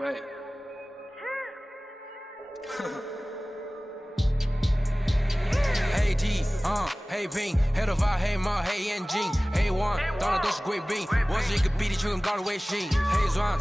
Wait. Hey D， 黑兵，黑头发，黑帽，黑眼镜，黑王，当然都是贵宾。我是一个比地球更高的卫星。黑钻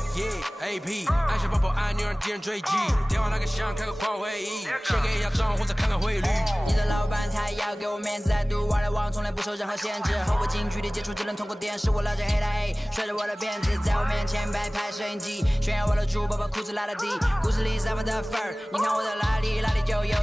，AP， 按下爆破按钮让敌人追击。电话那个响，开个跨会议，先给压账或者看看汇率。你的老板他要给我面子，独玩的网从来不受任何限制。和我近距离接触只能通过电视，我老着黑的 A， 甩着我的辫子，在我面前摆拍摄影机，炫耀我的珠宝，把裤子拉得低。故事里散发的粉儿，你看我的哪里就有。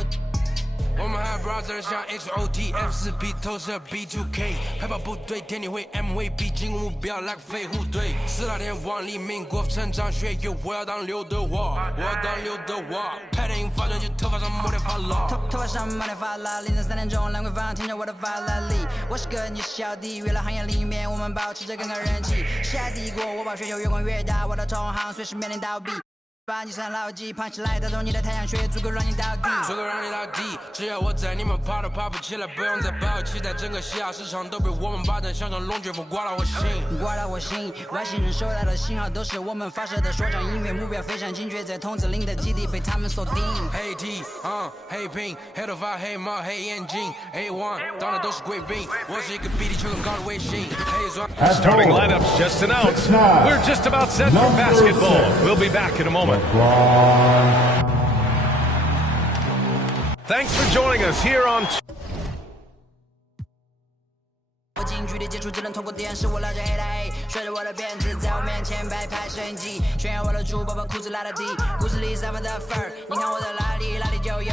我们还 brother 像 XOT F4P 投射 B2K 海豹部队天地会 MVP 进攻目标来个飞虎队4大天王黎明国成长学友我要当刘德华我要当刘德华拍电影发专辑头发上抹点发蜡头发上抹点发蜡凌晨3点钟兰桂坊听着我的发蜡力我是个你是小弟娱乐行业里面我们保持着更高人气下帝国我把雪球越滚越大我的同行随时面临倒闭把你算牢记胖起来打中你的太阳穴足够让你倒地足够让你倒地只要我在你们跑都跑不起来不用再抱期待整个西亚市场都被我们霸占像场龙卷风刮到我心刮到我心外星人收到的信号都是我们发射的说唱音乐目标非常精确在筒子林的基地被他们锁定黑 T 黑瓶黑头发黑帽黑眼镜 A1 当然都是贵宾我是一个比地球更高的卫星黑钻 Starting lineups just announced. We're just about set for basketball. We'll be back in a moment. Thanks for joining us here on 我近距离接触只能通过电视我老着黑的 A 甩着我的辫子在我面前摆拍摄影机炫耀我的珠宝把裤子拉得低故事里散发的粉儿你看我的哪里就有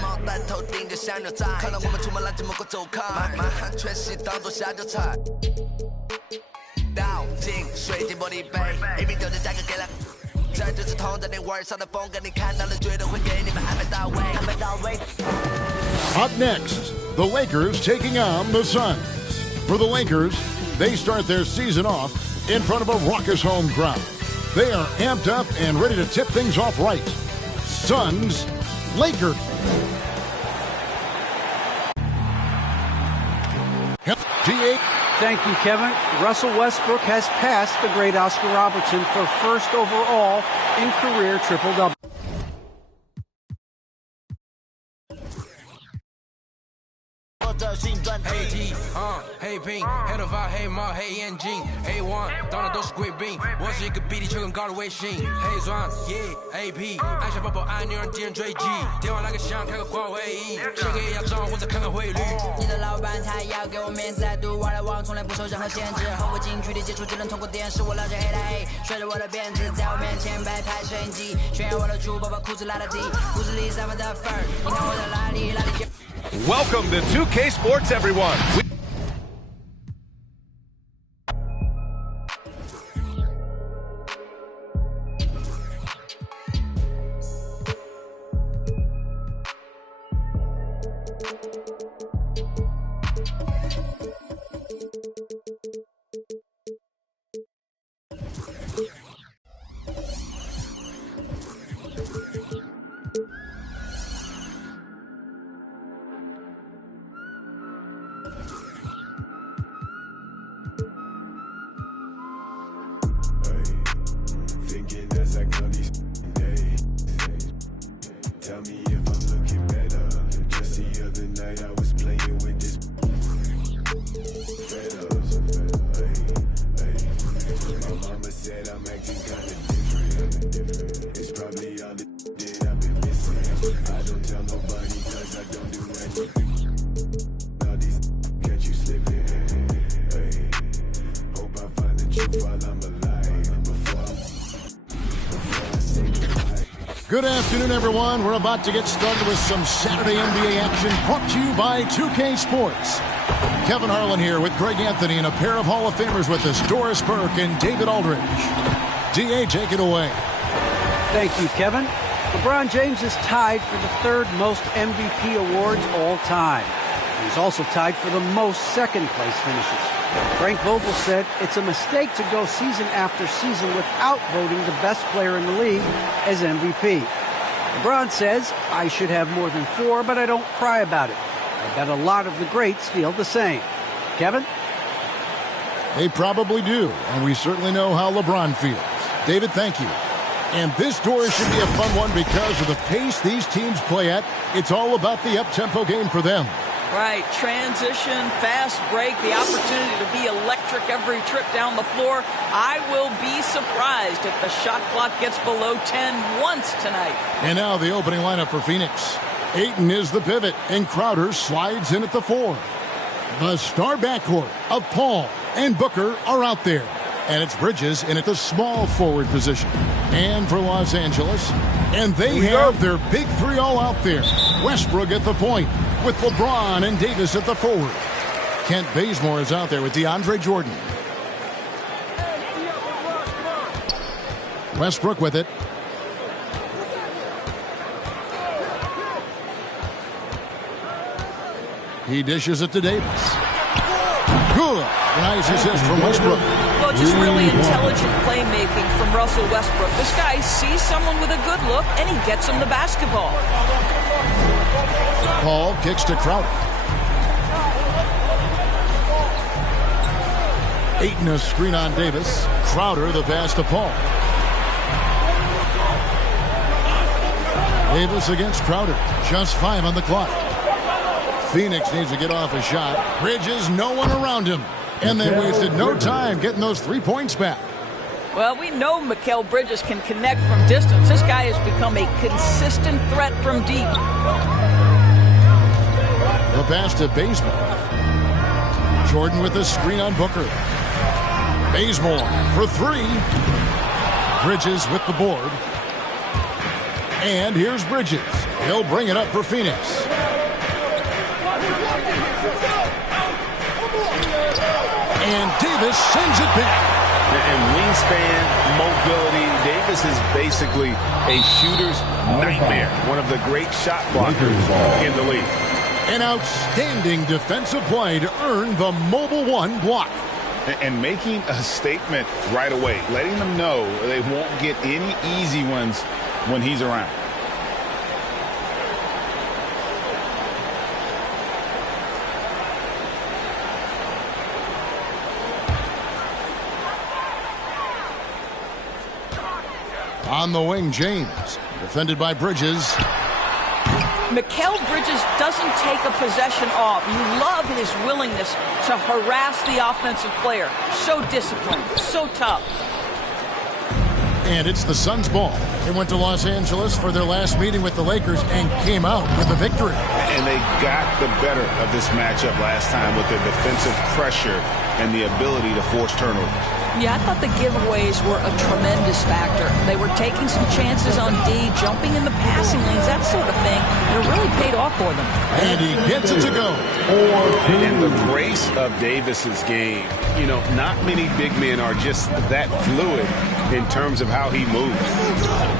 毛蛋头顶着香蕉仔看到我们出门拦着门口走开满汉全席当做下酒菜倒进水晶玻璃杯一瓶酒的价格给了这就是同在你玩上的风格，你看到了绝对会给你们安排到位。Up next, the Lakers taking on the Suns. For the Lakers, they start their season off in front of a raucous home crowd. They are amped up and ready to tip things off right. Suns, Lakers. G8. Thank you, Kevin. Russell Westbrook has passed the great Oscar Robertson for first overall in career triple-double.黑 T 黑瓶黑头发黑帽黑眼镜 A1 当然都是贵宾我是一个比地球更高的卫星黑钻 AP 按下爆破按钮让敌人追击电话那个响开个跨会议先给压账或者看看汇率你的老板他要给我面子独玩的网从来不受任何限制和我近距离接触只能通过电视我老着黑的 A 甩着我的辫子在我面前摆拍摄影机炫耀我的珠宝把裤子拉得低故事里散发的粉儿你看我的哪里就Welcome to 2K Sports, everyone. Tell me if I'm looking better. Just the other night I was playing with this feathers. My mama said I'm acting kinda different. It's probably all the that I've been missing. I don't tell nobody cause I don't do anything. All these catch you slipping. Hope I find the truth while I'm alive. Before I say goodbye. Good afternoon, everyone. We're about to get started with some Saturday NBA action brought to you by 2K Sports. Kevin Harlan here with Greg Anthony and a pair of Hall of Famers with us, Doris Burke and David Aldridge. DA, take it away. Thank you, Kevin. LeBron James is tied for the third most MVP awards all time. He's also tied for the most second-place finishes. Frank Vogel said it's a mistake to go season after season without voting the best player in the league as MVP. LeBron says, I should have more than 4, but I don't cry about it. I bet a lot of the greats feel the same. Kevin? They probably do, and we certainly know how LeBron feels. David, thank you. And this door should be a fun one because of the pace these teams play at. It's all about the up-tempo game for them. Right, transition, fast break, the opportunity to be electric every trip down the floor. I will be surprised if the shot clock gets below 10 once tonight. And now the opening lineup for Phoenix. Ayton is the pivot, and Crowder slides in at the 4. The star backcourt of Paul and Booker are out there. And it's Bridges in at the small forward position. And for Los Angeles, and they have their big 3 all out there. Westbrook at the point, with LeBron and Davis at the forward. Kent Bazemore is out there with DeAndre Jordan. Westbrook with it. He dishes it to Davis. Good. Nice assist from Westbrook. Well, just really intelligent playmaking from Russell Westbrook. This guy sees someone with a good look, and he gets him the basketball. Paul kicks to Crowder. Ayton a screen on Davis. Crowder the pass to Paul. Davis against Crowder. Just 5 on the clock. Phoenix needs to get off a shot. Bridges, no one around him. And they wasted no time getting those 3 points back. Well, we know Mikal Bridges can connect from distance. This guy has become a consistent threat from deep. The pass to Bazemore. Jordan with the screen on Booker. Bazemore for 3. Bridges with the board. And here's Bridges. He'll bring it up for Phoenix. And Davis sends it back. And wingspan, mobility, Davis is basically a shooter's nightmare. One of the great shot blockers in the league. An outstanding defensive play to earn the mobile 1 block. And making a statement right away, letting them know they won't get any easy ones when he's around. On the wing, James. Defended by Bridges. Mikal Bridges doesn't take a possession off. You love his willingness to harass the offensive player. So disciplined, so tough. And it's the Suns' ball. They went to Los Angeles for their last meeting with the Lakers and came out with a victory. And they got the better of this matchup last time with their defensive pressure and the ability to force turnovers. Yeah, I thought the giveaways were a tremendous factor. They were taking some chances on D, jumping in the passing lanes, that sort of thing. It really paid off for them. And he gets it to go. And the grace of Davis's game. You know, not many big men are just that fluid in terms of how he moves.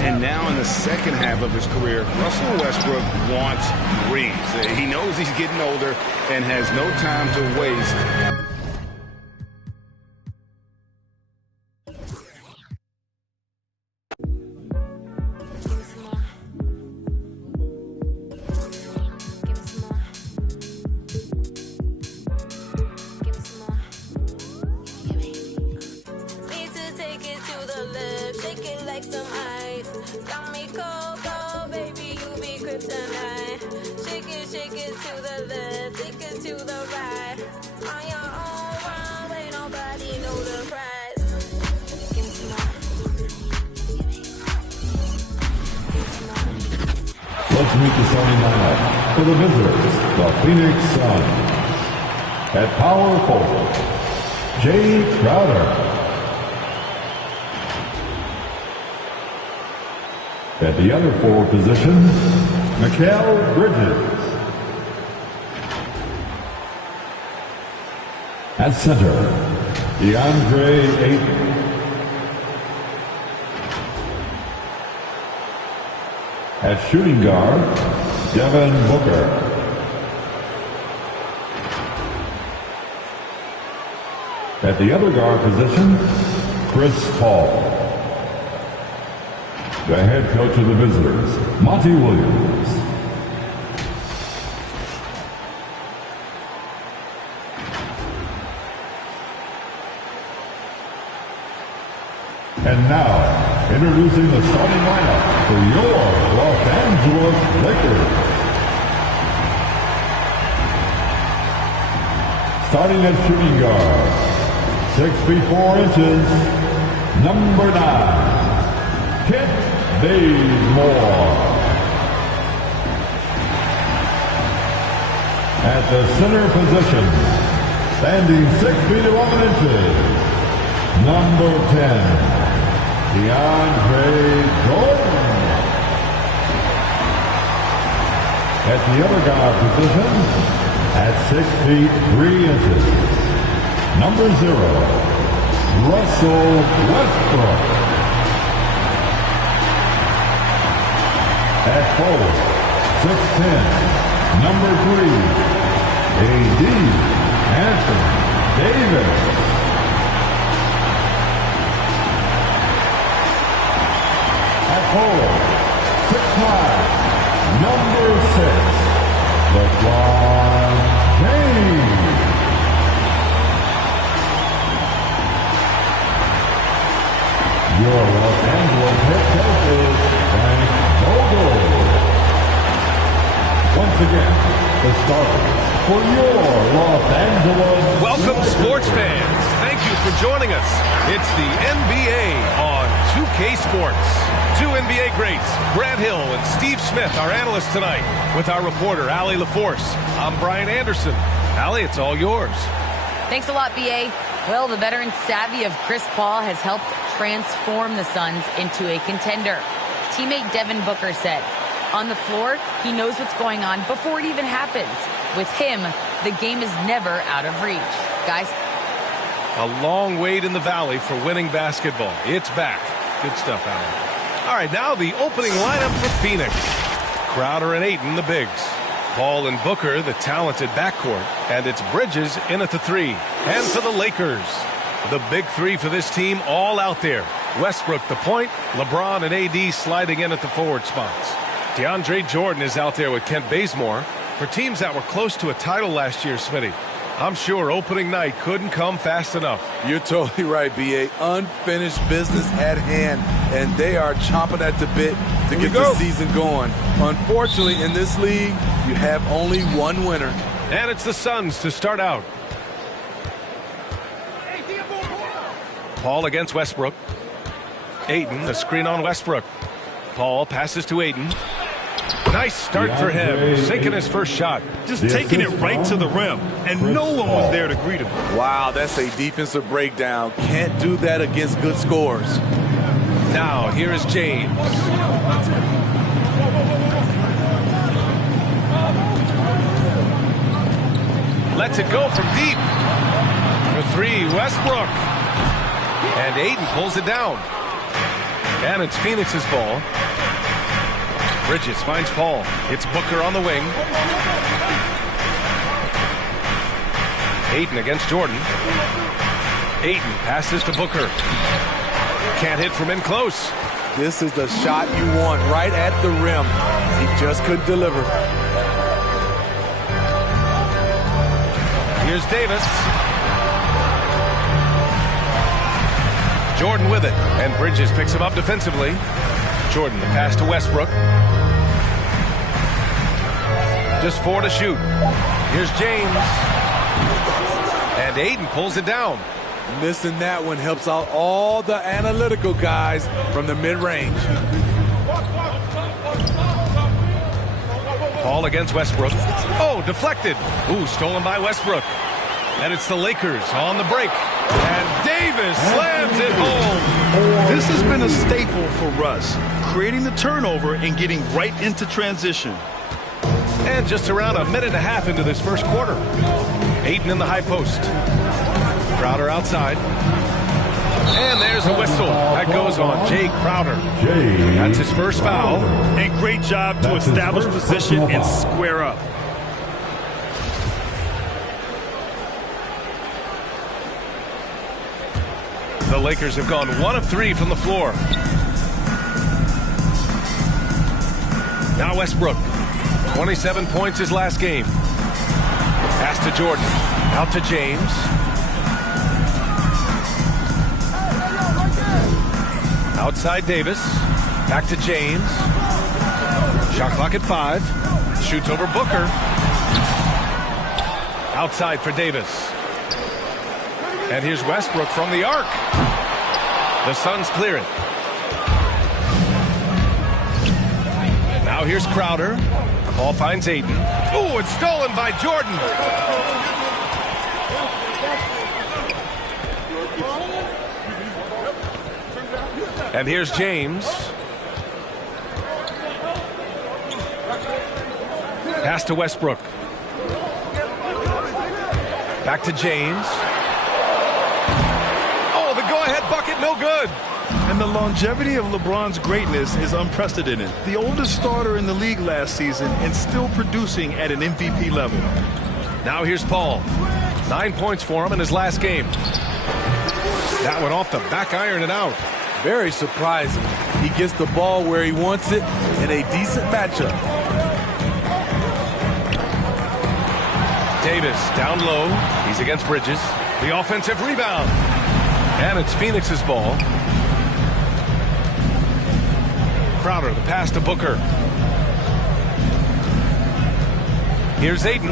And now in the second half of his career, Russell Westbrook wants rings. He knows he's getting older and has no time to waste. Let's meet the starting lineup for the visitors, the Phoenix Suns. At power forward, Jay Crowder. At the other forward position, Mikal Bridges. At center, DeAndre Ayton. At shooting guard, Devin Booker. At the other guard position, Chris Paul. The head coach of the visitors, Monty Williams. And now, Introducing the starting lineup for your Los Angeles Lakers. Starting at shooting guard, 6 feet 4 inches, number 9, Kent Bazemore. At the center position, standing 6 feet 11 inches, number 10, DeAndre Jordan. At the other guard position, at 6 feet 3 inches, number 0, Russell Westbrook. At forward, 6'10", number 3, A.D. Anthony Davis. At forward, 6'5", number 6, LeBron James. Your Los Angeles head coach is Frank Vogel. Once again, the starters for your Los Angeles. Welcome, sports fans. Thank you for joining us. It's the NBA on 2K Sports. Two NBA greats, Grant Hill and Steve Smith, our analysts tonight, with our reporter, Allie LaForce. I'm Brian Anderson. Allie, it's all yours. Thanks a lot, B.A. Well, the veteran savvy of Chris Paul has helped transform the Suns into a contender. Teammate Devin Booker said, on the floor, he knows what's going on before it even happens. With him, the game is never out of reach. Guys? A long wait in the valley for winning basketball. It's back. Good stuff, Allie. All right, now the opening lineup for Phoenix. Crowder and Ayton, the bigs. Paul and Booker, the talented backcourt. And it's Bridges in at the 3. And for the Lakers, the big 3 for this team all out there. Westbrook the point, LeBron and AD sliding in at the forward spots. DeAndre Jordan is out there with Kent Bazemore. For teams that were close to a title last year, Smitty, I'm sure opening night couldn't come fast enough. You're totally right, B.A. Unfinished business at hand, and they are chomping at the bit to get the season going. Unfortunately, in this league, you have only one winner. And it's the Suns to start out. Paul against Westbrook. Ayton, the screen on Westbrook. Paul passes to Ayton. Nice start for him, sinking his first shot. Just taking it right to the rim, and no one was there to greet him. Wow, that's a defensive breakdown. Can't do that against good scores. Now, here is James. Lets it go from deep. For 3, Westbrook. And Ayton pulls it down. And it's Phoenix's ball. Bridges finds Paul. It's Booker on the wing. Ayton against Jordan. Ayton passes to Booker. Can't hit from in close. This is the shot you want, right at the rim. He just couldn't deliver. Here's Davis. Jordan with it, and Bridges picks him up defensively. Jordan, the pass to Westbrook. Just 4 to shoot. Here's James. And Ayton pulls it down. Missing that one helps out all the analytical guys from the mid-range. Paul against Westbrook. Oh, deflected. Ooh, stolen by Westbrook. And it's the Lakers on the break. And Davis slams it home. This has been a staple for Russ, creating the turnover and getting right into transition. And just around a minute and a half into this first quarter. Ayton in the high post. Crowder outside. And there's a whistle. That goes on Jay Crowder. That's his first foul. And great job to establish position and square up. The Lakers have gone 1 of 3 from the floor. Now Westbrook. 27 points his last game. Pass to Jordan. Out to James. Outside Davis. Back to James. Shot clock at 5. Shoots over Booker. Outside for Davis. And here's Westbrook from the arc. The Suns clear it. Now here's Crowder. Ball finds Ayton. Ooh, it's stolen by Jordan. And here's James. Pass to Westbrook. Back to James. Oh, the go-ahead bucket, no good. And the longevity of LeBron's greatness is unprecedented. The oldest starter in the league last season and still producing at an MVP level. Now here's Paul. 9 points for him in his last game. That one off the back iron and out. Very surprising. He gets the ball where he wants it in a decent matchup. Davis down low. He's against Bridges. The offensive rebound. And it's Phoenix's ball. Crowder, the pass to Booker. Here's Ayton.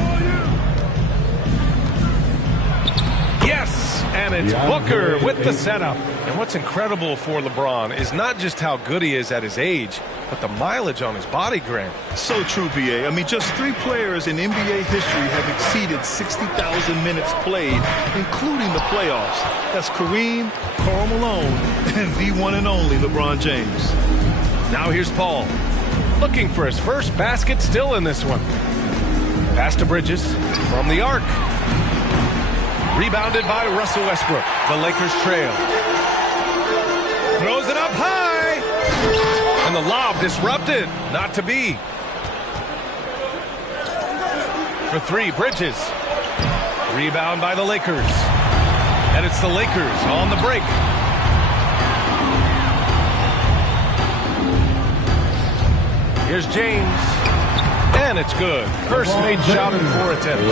Yes! And it's Booker with the setup. And what's incredible for LeBron is not just how good he is at his age, but the mileage on his body, Grant. So true, BA. I mean, just 3 players in NBA history have exceeded 60,000 minutes played, including the playoffs. That's Kareem, Karl Malone, and the one and only LeBron James. Now here's Paul. Looking for his first basket, still in this one. Pass to Bridges from the arc. Rebounded by Russell Westbrook. The Lakers trail. Throws it up high. And the lob disrupted. Not to be. For 3, Bridges. Rebound by the Lakers. And it's the Lakers on the break. Here's James. And it's good. First made shot in 4 attempts.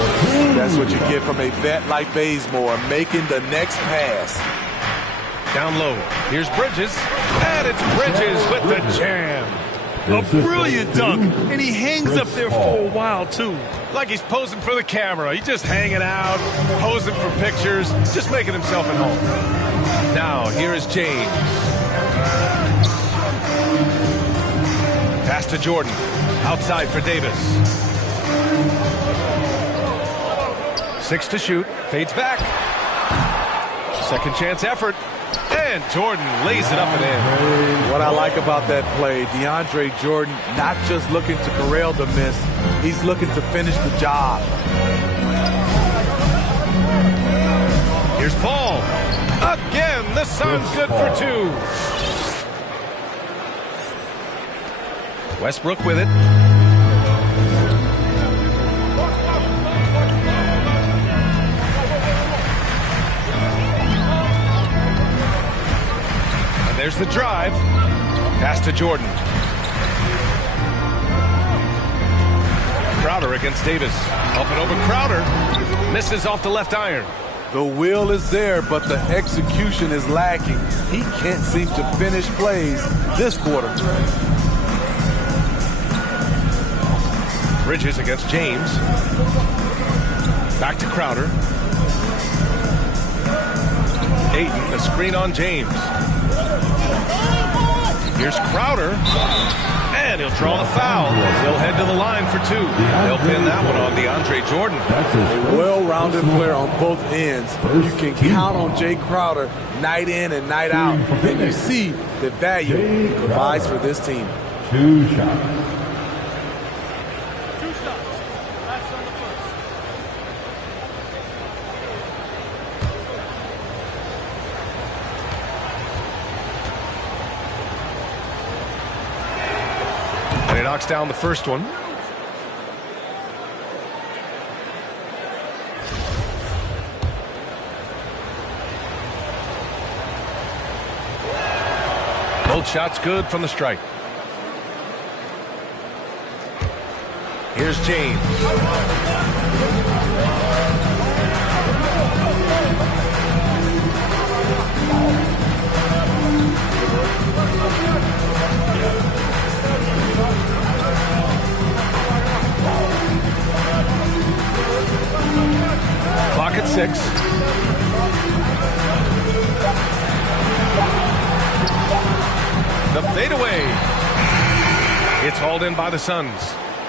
That's what you get from a vet like Bazemore, making the next pass. Down low. Here's Bridges. And it's Bridges with the jam. A brilliant dunk. And he hangs up there for a while, too. Like he's posing for the camera. He's just hanging out, posing for pictures, just making himself at home. Now, here is James. Pass to Jordan. Outside for Davis. 6 to shoot. Fades back. Second chance effort. And Jordan lays it up and in. What I like about that play, DeAndre Jordan not just looking to corral the miss, he's looking to finish the job. Here's Paul. Again, the Suns good for 2. Westbrook with it. And there's the drive. Pass to Jordan. Crowder against Davis. Up and over Crowder. Misses off the left iron. The will is there, but the execution is lacking. He can't seem to finish plays this quarter. Bridges against James. Back to Crowder. Ayton, the screen on James. Here's Crowder. And he'll draw the foul. He'll head to the line for 2. They'll pin that one on DeAndre Jordan. A well-rounded player on both ends. You can count on Jay Crowder night in and night out. And you see the value he provides for this team. 2 shots. And he knocks down the first one. Both shots good from the stripe. Here's James. Clock at 6. The fadeaway. It's hauled in by the Suns.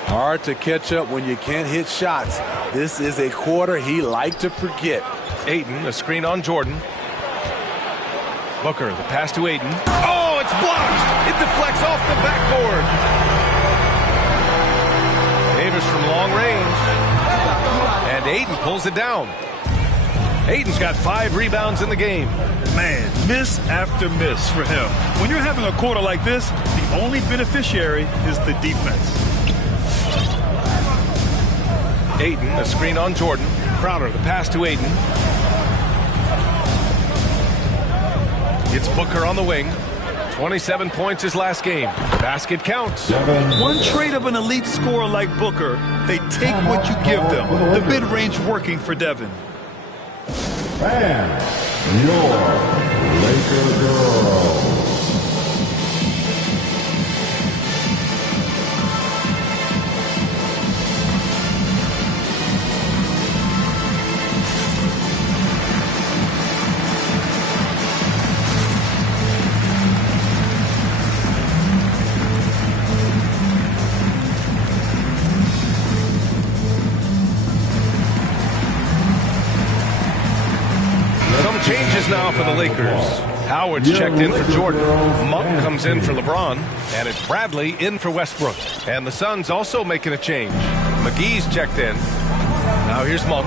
Hard to catch up when you can't hit shots. This is a quarter he liked to forget. Ayton, a screen on Jordan. Booker, the pass to Ayton. Oh, it's blocked! It deflects off the backboard. Davis from long range. And Ayton pulls it down. Ayton's got 5 rebounds in the game. Man, miss after miss for him. When you're having a quarter like this, the only beneficiary is the defense. Ayton, a screen on Jordan. Crowder, the pass to Ayton. It's Booker on the wing. 27 points his last game. Basket counts. One trait of an elite scorer like Booker, they take what you give them. The mid-range working for Devin. And your Laker girls. Changes now for the Lakers. Howard's checked in for Jordan. Monk comes in for LeBron. And it's Bradley in for Westbrook. And the Suns also making a change. McGee's checked in. Now here's Monk.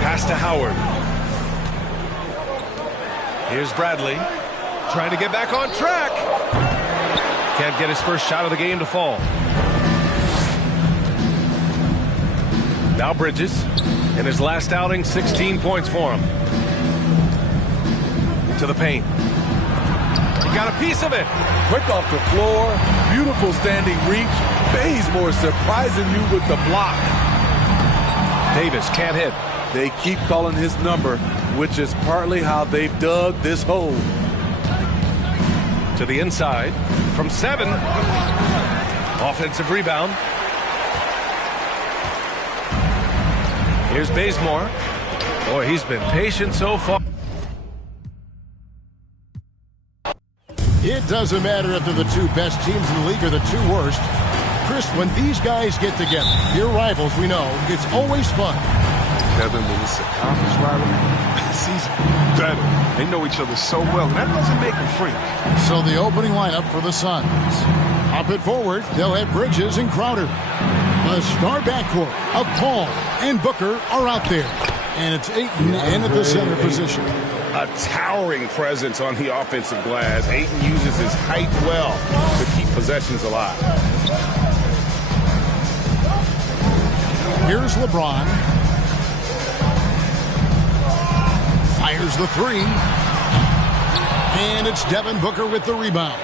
Pass to Howard. Here's Bradley. Trying to get back on track. Can't get his first shot of the game to fall. Now Bridges. In his last outing, 16 points for him. To the paint. He got a piece of it. Quick off the floor. Beautiful standing reach. Bazemore surprising you with the block. Davis can't hit. They keep calling his number, which is partly how they've dug this hole. To the inside from 7. Offensive rebound. Here's Bazemore. Boy, he's been patient so far. It doesn't matter if they're the 2 best teams in the league or the 2 worst. Chris, when these guys get together, your rivals, we know, it's always fun. Kevin, when it's a conference rivalry, season better. They know each other so well, and that doesn't make them freak. So the opening lineup for the Suns. Up it forward, they'll have Bridges and Crowder. The star backcourt of Paul and Booker are out there. And it's Ayton in at the center position. A towering presence on the offensive glass. Ayton uses his height well to keep possessions alive. Here's LeBron. Fires the 3. And it's Devin Booker with the rebound.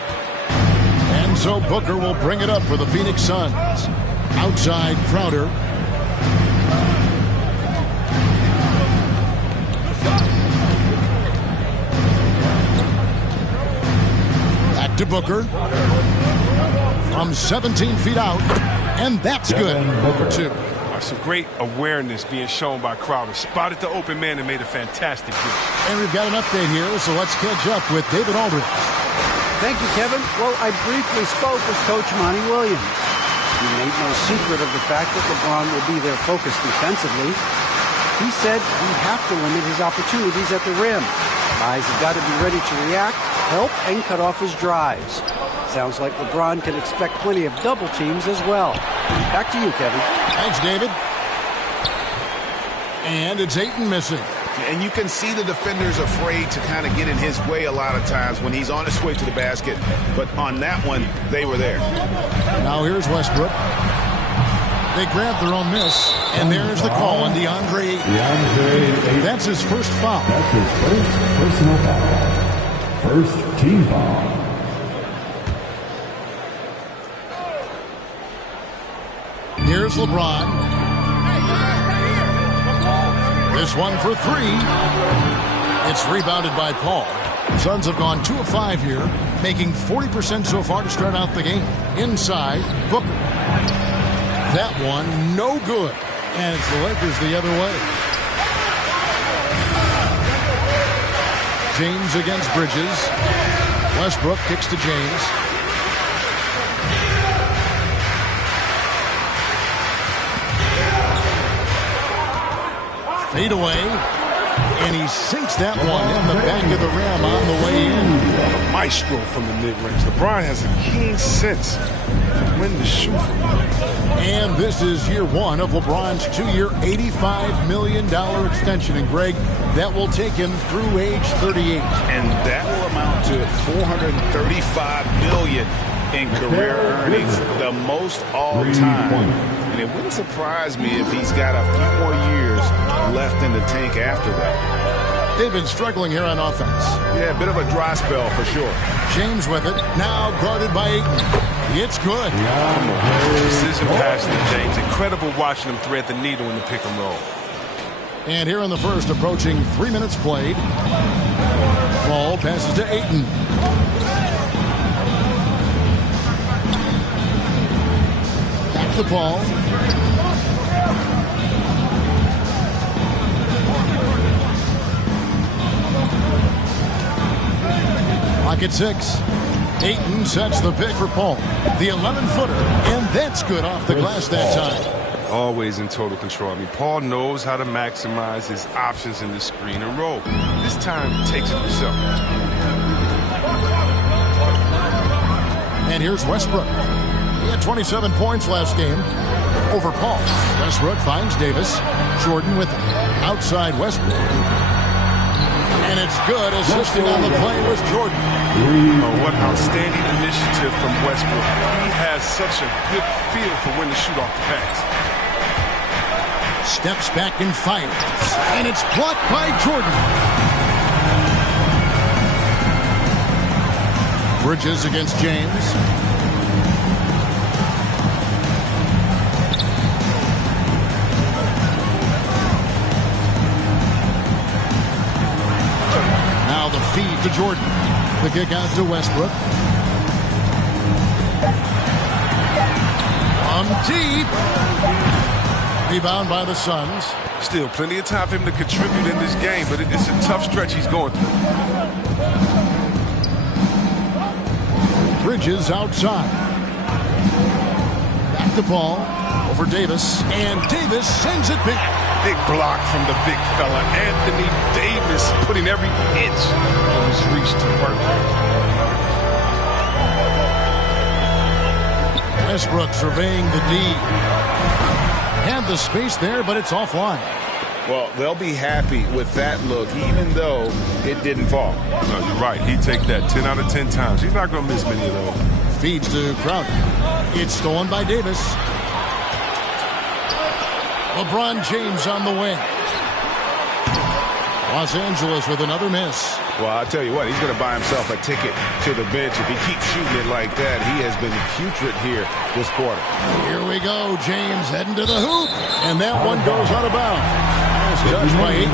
And so Booker will bring it up for the Phoenix Suns. Outside Crowder. Back to Booker. From 17 feet out. And that's good. Booker 2. Some great awareness being shown by Crowder. Spotted the open man and made a fantastic catch. And we've got an update here, so let's catch up with David Aldridge. Thank you, Kevin. Well, I briefly spoke with Coach Monty Williams. He made no secret of the fact that LeBron will be their focus defensively. He said we have to limit his opportunities at the rim. Guys have got to be ready to react, help, and cut off his drives. Sounds like LeBron can expect plenty of double teams as well. Back to you, Kevin. Thanks, David. And it's Ayton missing. And you can see the defenders afraid to kind of get in his way a lot of times when he's on his way to the basket. But on that one, they were there. Now here's Westbrook. They grab their own miss. And there's the call on DeAndre Ayton. That's his first foul. That's his first personal foul. First team foul. Here's LeBron. This one for three. It's rebounded by Paul. Suns have gone 2 of 5 here, making 40% so far to start out the game. Inside, Booker. That one, no good. And it's the Lakers the other way. James against Bridges. Westbrook kicks to James. Fade away. And he sinks that one in the back of the rim on the way in. Maestro from the mid-range. LeBron has a keen sense of when to shoot from. And this is year one of LeBron's 2-year, $85 million extension. And Greg, that will take him through age 38. And that will amount to $435 million in career earnings, the most all time. And it wouldn't surprise me if he's got a few more years left in the tank after that. They've been struggling here on offense. Yeah, a bit of a dry spell for sure. James with it, now guarded by Ayton. It's good. Precision passing to James. Incredible watching him thread the needle in the pick and roll. And here in the first, approaching 3 minutes played. Ball passes to Ayton. Back to Paul. Clock at 6. Ayton sets the pick for Paul. The 11-footer, and that's good off the glass that time. Always in total control. I mean, Paul knows how to maximize his options in the screen and roll. This time, he takes it himself. And here's Westbrook. He had 27 points last game over Paul. Westbrook finds Davis. Jordan with outside Westbrook. And it's good. Assisting on the play was Jordan. Oh, what an outstanding initiative from Westbrook. He has such a good feel for when to shoot off the pass. Steps back and fires. And it's blocked by Jordan. Bridges against James. Now the feed to Jordan. The kick out to Westbrook. Deep. Rebound by the Suns. Still plenty of time for him to contribute in this game, but it's a tough stretch he's going through. Bridges outside. Back to Paul. Over Davis. And Davis sends it back. Big block from the big fella. Anthony Davis putting every inch of his reach to work. Westbrook surveying the D. Had the space there, but it's offline. Well, they'll be happy with that look, even though it didn't fall. No, you're right. He'd take that 10 out of 10 times. He's not going to miss many of those. Feeds to Crowder. It's stolen by Davis. LeBron James on the wing. Los Angeles with another miss. Well, I'll tell you what, he's going to buy himself a ticket to the bench. If he keeps shooting it like that, he has been putrid here this quarter. Here we go. James heading to the hoop. And that one goes out of bounds. As judged by Ayton.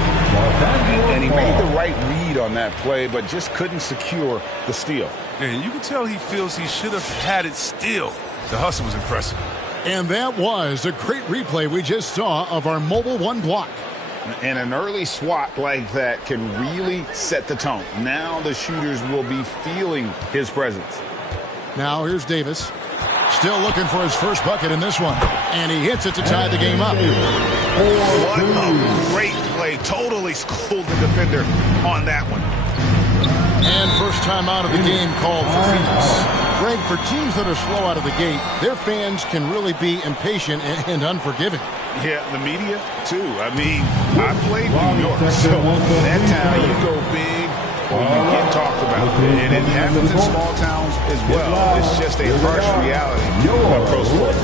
And he made the right read on that play, but just couldn't secure the steal. And you can tell he feels he should have had it still. The hustle was impressive. And that was a great replay we just saw of our Mobile One block. And an early swat like that can really set the tone. Now the shooters will be feeling his presence. Now here's Davis. Still looking for his first bucket in this one. And he hits it to tie the game up. What a great play. Totally schooled the defender on that one. And first time out of the game called for Phoenix. Greg, for teams that are slow out of the gate, their fans can really be impatient and unforgiving. Yeah, the media, too. I mean, I played New York, so that town, you go big or you get talked about. And it happens in small towns as well. It's just a harsh reality of pro sports.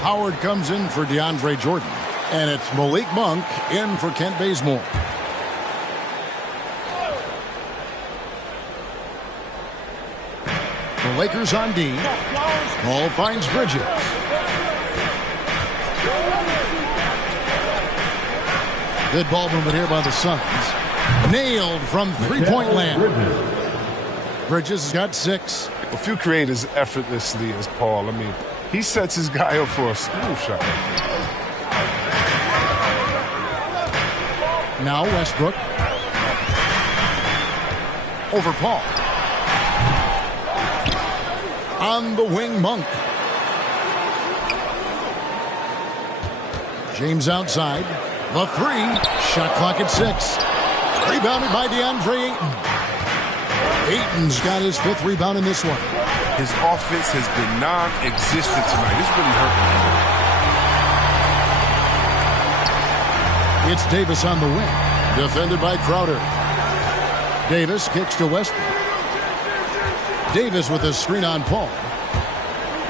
Howard comes in for DeAndre Jordan. And it's Malik Monk in for Kent Bazemore. The Lakers on D. Ball finds Bridges. Good ball movement here by the Suns. Nailed from three-point land. Bridges has got 6. A few create as effortlessly as Paul. I mean, he sets his guy up for a smooth shot. Now Westbrook. Over Paul. On the wing, Monk. James outside. The 3. Shot clock at 6. Rebounded by DeAndre Ayton. Ayton's got his 5th rebound in this one. His offense has been non-existent tonight. This really hurt me. It's Davis on the wing. Defended by Crowder. Davis kicks to Westbrook. Davis with a screen on Paul.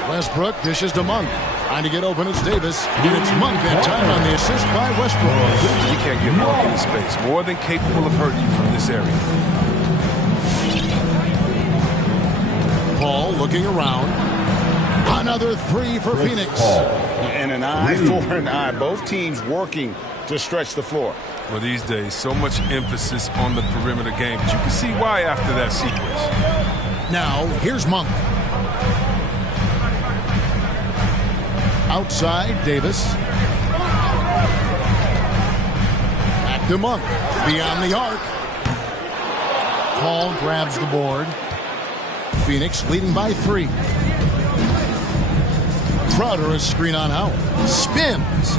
Westbrook dishes to Monk. Trying to get open, it's Davis. And it's Monk that time on the assist by Westbrook. You can't get Monk in space. More than capable of hurting you from this area. Paul looking around. Another 3 for Phoenix. And an eye for an eye. Both teams working to stretch the floor. Well, these days, so much emphasis on the perimeter game. But you can see why after that sequence. Now, here's Monk. Outside, Davis. Back to Monk. Beyond the arc. Paul grabs the board. Phoenix leading by 3. Crowder is screen on Howard. Spins.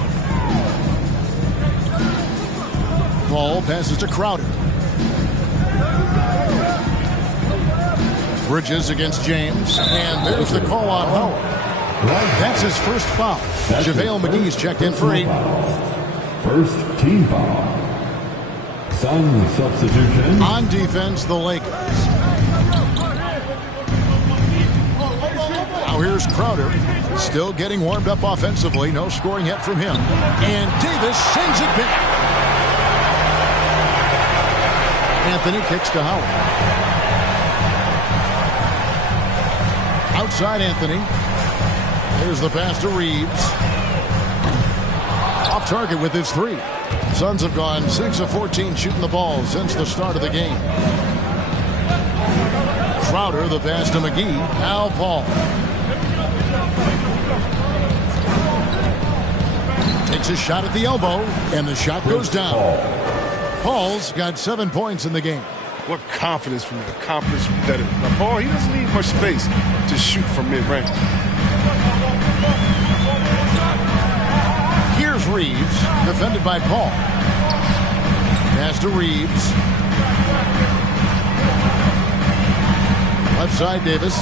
Paul passes to Crowder. Bridges against James. And there's the call on Howard. That's his first foul. JaVale McGee's checked in for 8. First team foul. Sun substitution. On defense, the Lakers. Now here's Crowder. Still getting warmed up offensively. No scoring yet from him. And Davis sends it back. Anthony kicks to Howard. Outside Anthony. There's the pass to Reeves. Off target with his 3. Suns have gone 6 of 14 shooting the ball since the start of the game. Crowder, the pass to McGee. Now Paul. Takes a shot at the elbow, and the shot goes down. Paul's got 7 points in the game. What confidence from an accomplished veteran. Now, Paul, he doesn't need much space to shoot from mid-range. Here's Reeves, defended by Paul. Pass to Reeves. Left side, Davis.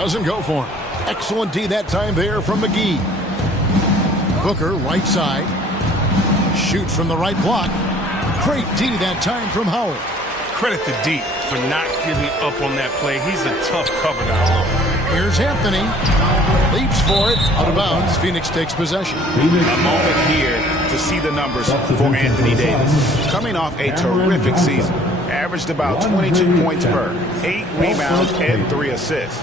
Doesn't go for him. Excellent D that time there from McGee. Booker, right side. Shoots from the right block. Great D that time from Howard. Credit to D for not giving up on that play. He's a tough cover now. Here's Anthony. Leaps for it. Out of bounds. Phoenix takes possession. A moment here to see the numbers for Anthony Davis. Coming off a terrific season. Averaged about 22 points per, 8 rebounds, and 3 assists.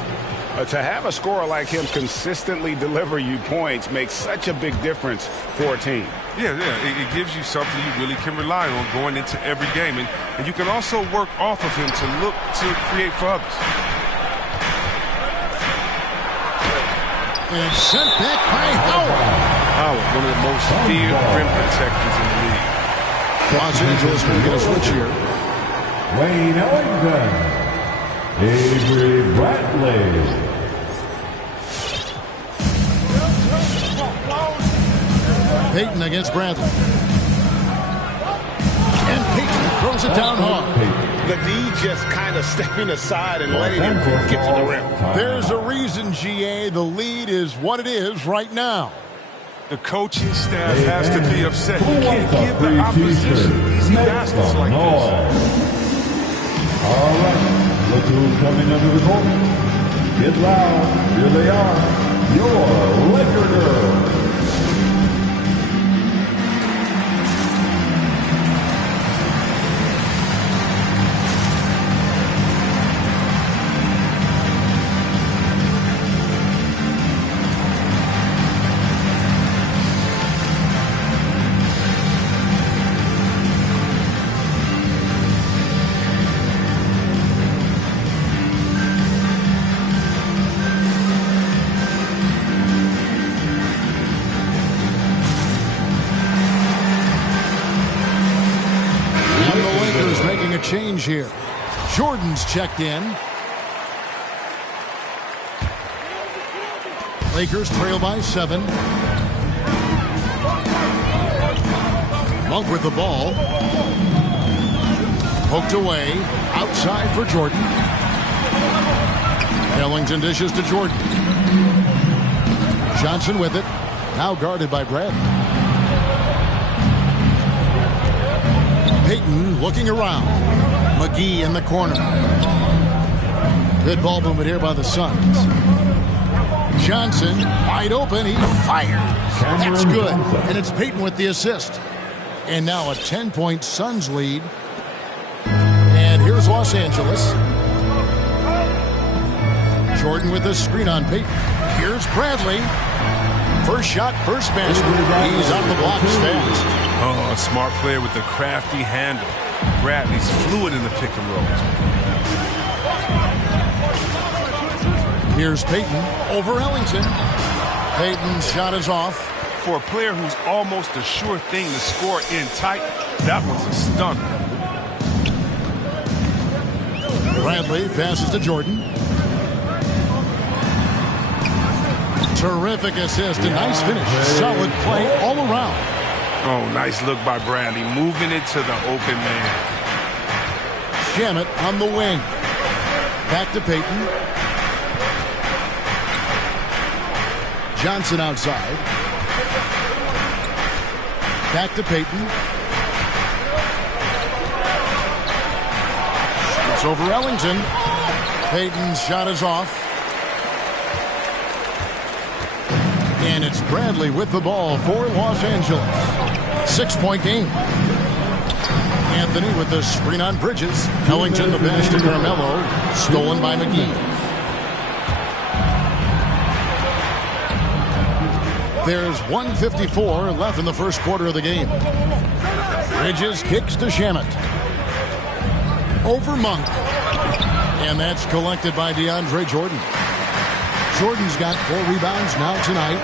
To have a scorer like him consistently deliver you points makes such a big difference for a team. Yeah, it gives you something you really can rely on going into every game. And you can also work off of him to look to create for others. And sent back by Howard. Howard, one of the most feared rim protectors in the league. Los Angeles will get a switch here. Wayne Ellington. Avery Bradley. Payton against Bradley. And Payton throws it down hard. The D just kind of stepping aside and letting him get to the rim. There's a reason, GA. The lead is what it is right now. The coaching staff has to be upset. You can't give the opposition easy baskets like this. All right, look who's coming under the court. Get loud. Here they are, your Laker Girls. Change here. Jordan's checked in. Lakers trail by 7. Monk with the ball. Poked away. Outside for Jordan. Ellington dishes to Jordan. Johnson with it. Now guarded by Bradley. Payton looking around. McGee in the corner. Good ball movement here by the Suns. Johnson wide open. He fires. That's good. And it's Payton with the assist. And now a 10-point Suns lead. And here's Los Angeles. Jordan with the screen on Payton. Here's Bradley. First shot, first basket. He's out the blocks fast. Oh, a smart player with the crafty handle. Bradley's fluid in the pick and roll. Here's Payton over Ellington. Payton's shot is off. For a player who's almost a sure thing to score in tight, that was a stunner. Bradley passes to Jordan. Terrific assist and nice finish. Solid play all around. Oh, nice look by Bradley, moving it to the open man. Shamet on the wing. Back to Payton. Johnson outside. Back to Payton. It's over Ellington. Payton's shot is off. And it's Bradley with the ball for Los Angeles. 6-point game. Anthony with the screen on Bridges. Ellington the pass to Carmelo. Stolen by McGee. There's 1:54 left in the first quarter of the game. Bridges kicks to Shamet. Over Monk. And that's collected by DeAndre Jordan. Jordan's got 4 rebounds now tonight.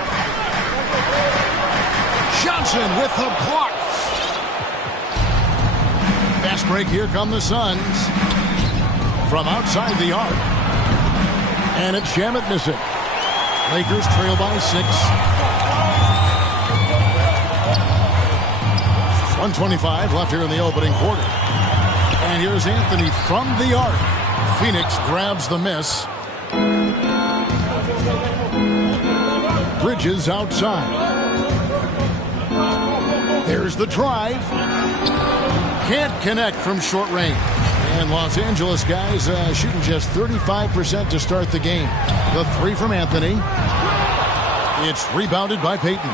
Johnson with the block. Fast break. Here come the Suns. From outside the arc. And it's Shamet missing. Lakers trail by 6. 1:25 left here in the opening quarter. And here's Anthony from the arc. Phoenix grabs the miss. Bridges outside. There's the drive. Can't connect from short range. And Los Angeles guys shooting just 35% to start the game. The 3 from Anthony. It's rebounded by Payton.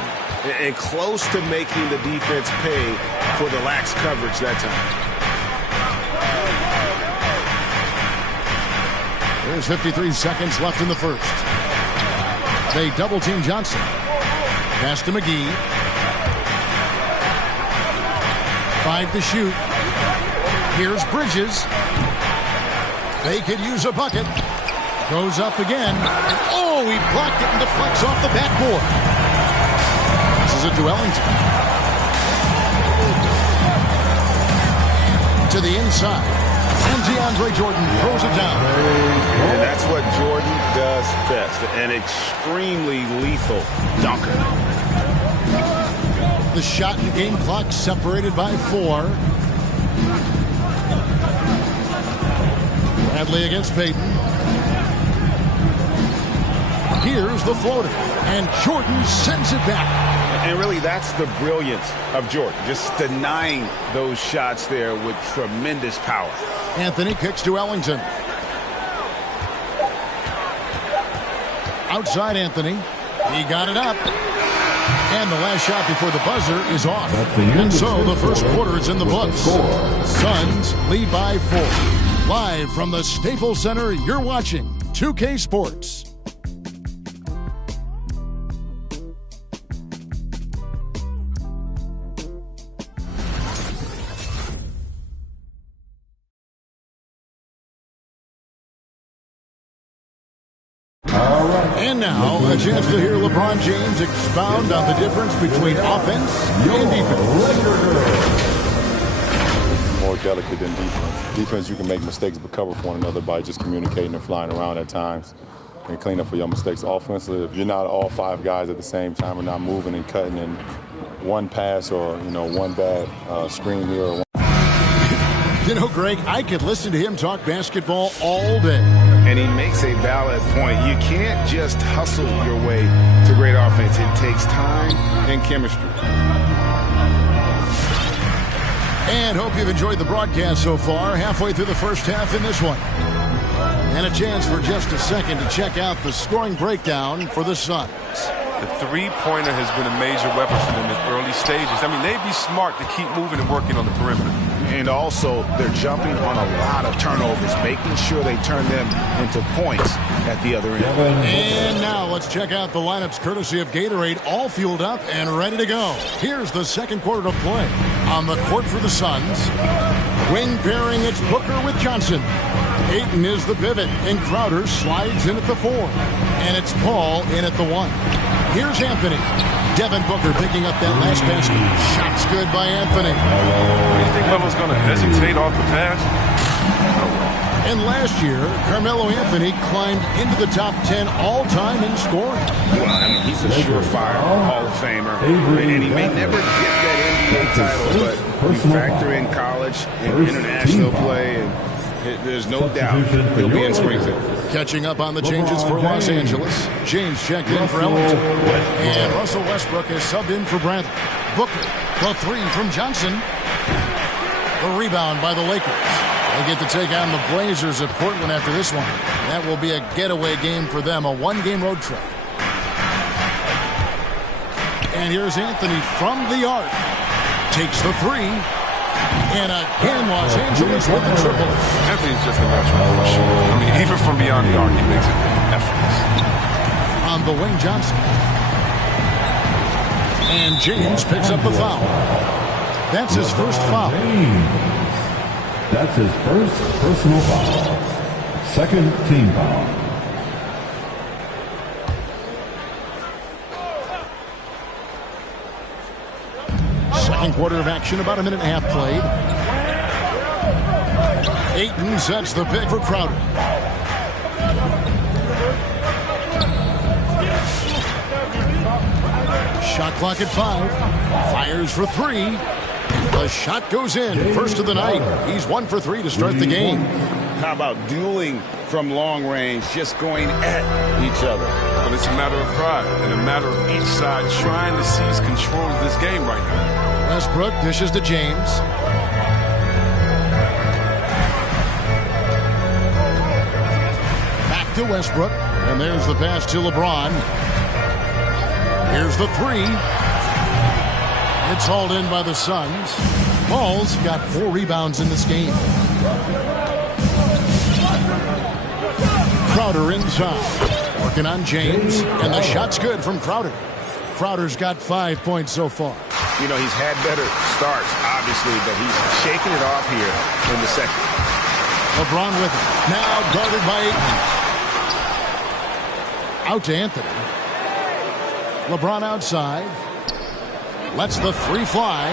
And close to making the defense pay for the lax coverage that time. There's 53 seconds left in the first. They double team Johnson. Pass to McGee. 5 to shoot. Here's Bridges. They could use a bucket. Goes up again. And oh, he blocked it and deflects off the backboard. This is it to Ellington. To the inside. And DeAndre Jordan throws it down. And that's what Jordan does best. An extremely lethal dunker. The shot and game clock separated by 4. Bradley against Payton. Here's the floater. And Jordan sends it back. And really, that's the brilliance of Jordan. Just denying those shots there with tremendous power. Anthony kicks to Ellington. Outside Anthony. He got it up. And the last shot before the buzzer is off. And so the first quarter is in the books. Suns lead by 4. Live from the Staples Center, you're watching 2K Sports. And now, a chance to hear LeBron James expound on the difference between offense and defense. More delicate than defense. Defense, you can make mistakes but cover for one another by just communicating and flying around at times and clean up for your mistakes. Offensively, if you're not all 5 guys at the same time and not moving and cutting in one pass or, one bad screen here or one. You know, Greg, I could listen to him talk basketball all day. And he makes a valid point. You can't just hustle your way to great offense. It takes time and chemistry. And hope you've enjoyed the broadcast so far. Halfway through the first half in this one. And a chance for just a second to check out the scoring breakdown for the Suns. The three-pointer has been a major weapon for them in early stages. I mean, they'd be smart to keep moving and working on the perimeter. And also, they're jumping on a lot of turnovers, making sure they turn them into points at the other end. And now let's check out the lineups courtesy of Gatorade, all fueled up and ready to go. Here's the second quarter of play. On the court for the Suns, wing pairing, it's Booker with Johnson. Ayton is the pivot, and Crowder slides in at the 4. And it's Paul in at the 1. Here's Anthony. Devin Booker picking up that last basket. Shots good by Anthony. Do you think Melo's going to hesitate off the pass? And last year, Carmelo Anthony climbed into the top 10 all-time in scoring. Well, I mean, he's a surefire Hall of Famer. And he may never get that NBA title, but you factor in college and international play, and there's no doubt he'll be in Springfield. Catching up on the changes for Los Angeles. James checked in for Ellington. And Russell Westbrook is subbed in for Bradley. Booker, the 3 from Johnson. The rebound by the Lakers. They get to take on the Blazers at Portland after this one. That will be a getaway game for them, a 1-game road trip. And here's Anthony from the arc. Takes the 3. And again, Los Angeles with the triple. Anthony's just a natural shooter. I mean, even from beyond the arc, he makes it effortless. On the wing, Johnson. And James picks up the foul. That's his first foul. That's his first personal foul. Second team foul. Second quarter of action, about a minute and a half played. Ayton sets the pick for Crowder. Shot clock at 5. Fires for 3. The shot goes in. First of the night. He's 1 for 3 to start the game. How about dueling from long range, just going at each other? But it's a matter of pride and a matter of each side trying to seize control of this game right now. Westbrook dishes to James. Back to Westbrook. And there's the pass to LeBron. Here's the 3. It's hauled in by the Suns. Paul's got 4 rebounds in this game. Crowder inside. Working on James. And the shot's good from Crowder. Crowder's got 5 points so far. You know, he's had better starts, obviously, but he's shaking it off here in the second. LeBron with it. Now guarded by Ayton. Out to Anthony. LeBron outside. Lets the 3 fly.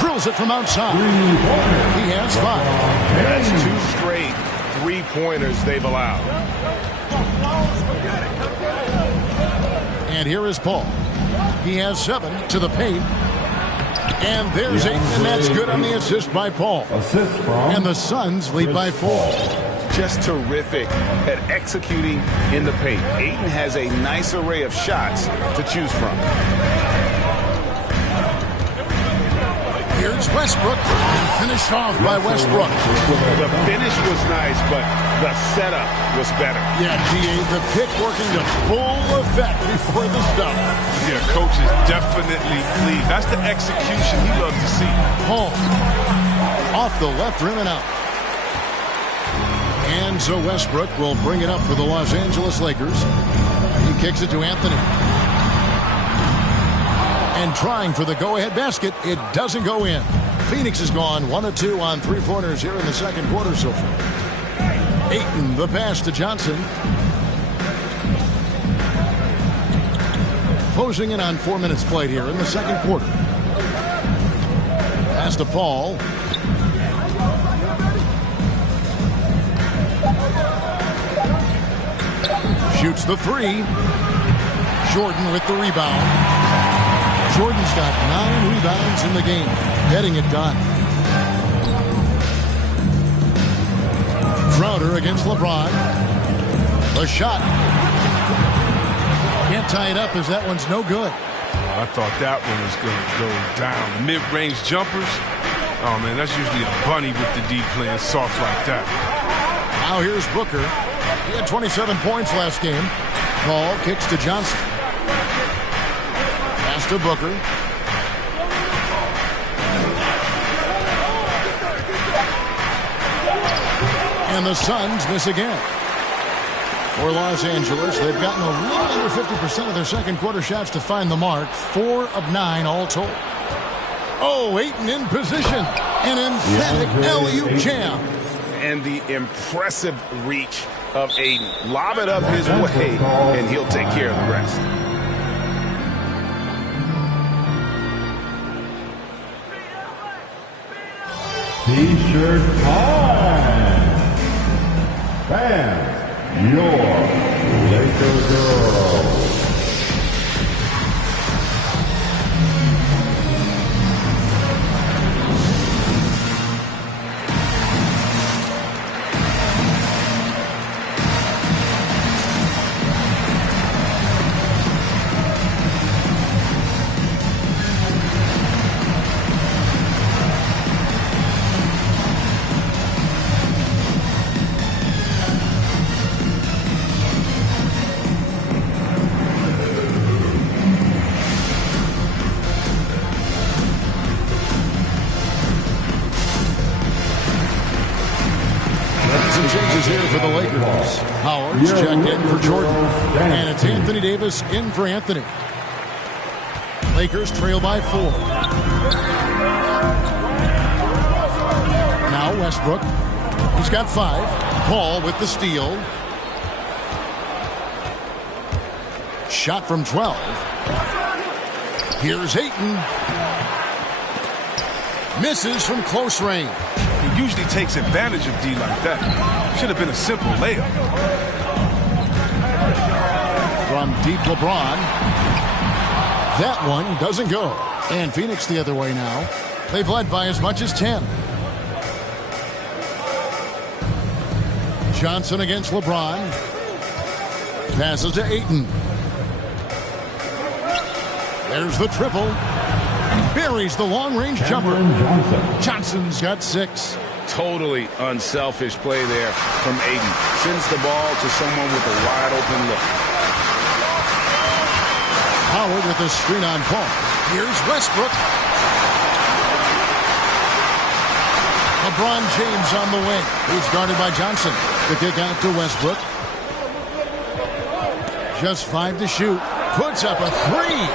Drills it from outside. He has 5. That's 2 straight 3-pointers they've allowed. And here is Paul. He has 7 to the paint. And there's Ayton, and that's good on the assist by Paul. And the Suns lead by 4. Just terrific at executing in the paint. Ayton has a nice array of shots to choose from. Here's Westbrook Finished off by Westbrook. The finish was nice, but the setup was better. Yeah, GA, the pick working to full effect before the stop. Yeah, coach is definitely pleased. That's the execution he loves to see. Home. Off the left rim and out. And so Westbrook will bring it up for the Los Angeles Lakers. He kicks it to Anthony. And trying for the go-ahead basket, it doesn't go in. Phoenix has gone 1 of 2 on three-pointers here in the second quarter so far. Ayton, the pass to Johnson. Closing in on 4 minutes played here in the second quarter. Pass to Paul. Shoots the three. Jordan with the rebound. Jordan's got 9 rebounds in the game, getting it done. Crowder against LeBron. The shot. Can't tie it up as that one's no good. Oh, I thought that one was going to go down. Mid-range jumpers. Oh, man, that's usually a bunny with the D playing soft like that. Now here's Booker. He had 27 points last game. Paul kicks to Johnson. Pass to Booker. And the Suns miss again. For Los Angeles, they've gotten a little under 50% of their second quarter shots to find the mark. 4 of 9 all told. Oh, Ayton in position. An emphatic LU jam. And the impressive reach of Ayton. Lob it up his way, and he'll take care of the rest. T-shirt time. Fans, your Laker girls. Here for the Lakers. Howard's checked in for Jordan. And it's Anthony Davis in for Anthony. Lakers trail by 4. Now Westbrook. He's got 5. Paul with the steal. Shot from 12. Here's Ayton. Misses from close range. He usually takes advantage of D like that. Should have been a simple layup. From deep LeBron. That one doesn't go. And Phoenix the other way now. They've led by as much as 10. Johnson against LeBron. Passes to Ayton. There's the triple. Buries the long-range jumper. Johnson's got 6. Totally unselfish play there from Ayton. Sends the ball to someone with a wide-open look. Howard with a screen on Paul. Here's Westbrook. LeBron James on the wing. He's guarded by Johnson. The kick out to Westbrook. Just 5 to shoot. Puts up a 3.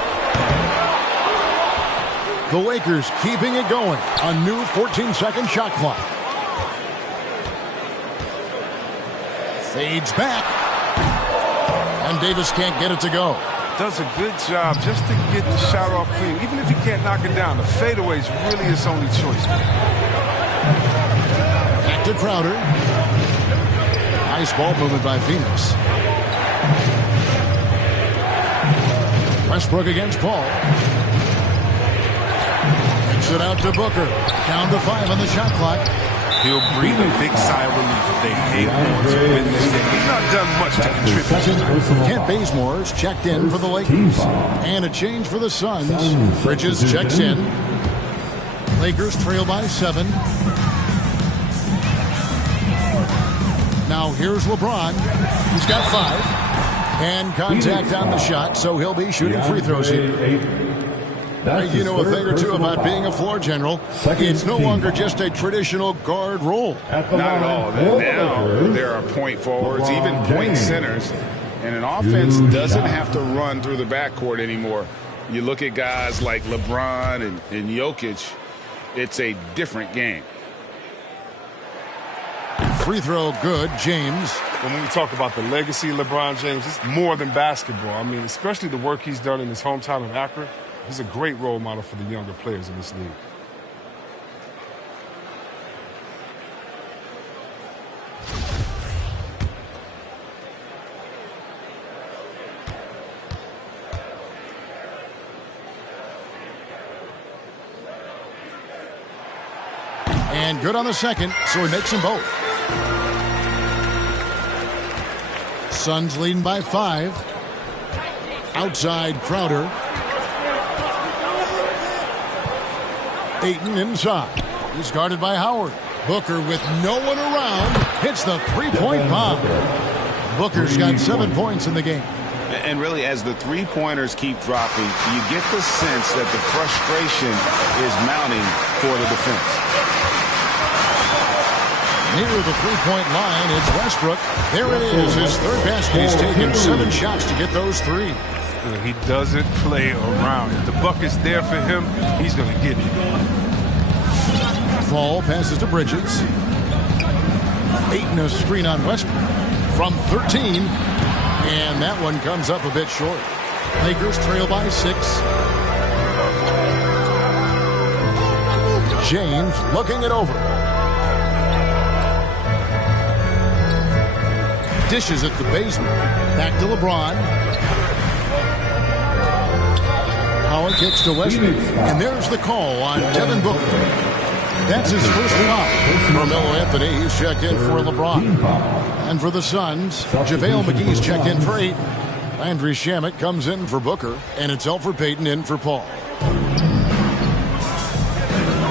The Lakers keeping it going. A new 14-second shot clock. Fades back. And Davis can't get it to go. Does a good job just to get the shot off clean. Even if he can't knock it down, the fadeaway is really his only choice. Back to Crowder. Nice ball movement by Phoenix. Westbrook against Paul. Kicks it out to Booker. Down to 5 on the shot clock. He'll breathe a big sigh of relief if they hate on to win this game. He's not done much to contribute. Kent Bazemore's checked in for the Lakers. And a change for the Suns. Bridges checks in. Lakers trail by 7. Now here's LeBron. He's got 5. And contact on the shot, so he'll be shooting free throws here. You know a thing or two about being a floor general. It's no longer just a traditional guard role. Not at all. Now there are point forwards, even point centers, and an offense doesn't have to run through the backcourt anymore. You look at guys like LeBron and Jokic, it's a different game. Free throw good, James. And when we talk about the legacy of LeBron James, it's more than basketball. I mean, especially the work he's done in his hometown of Akron. He's a great role model for the younger players in this league. And good on the second, so he makes them both. Suns leading by 5. Outside Crowder. Ayton inside. He's guarded by Howard. Booker with no one around hits the three-point bomb. Booker's got 7 points in the game. And really, as the three-pointers keep dropping, you get the sense that the frustration is mounting for the defense. Near the three-point line, it's Westbrook. There it is, his third basket. He's taken 7 shots to get those 3. He doesn't play around. If the bucket's there for him, he's going to get it. Ball passes to Bridges. Ayton a screen on Westbrook from 13. And that one comes up a bit short. Lakers trail by 6. James looking it over. Dishes at the basement. Back to LeBron. Howard kicks to Westbrook. And there's the call on Devin Booker. That's his first foul. Carmelo Anthony, he's checked in for LeBron. And for the Suns, JaVale McGee's checked in for 8. Landry Shamet comes in for Booker. And it's Elfrid Payton in for Paul.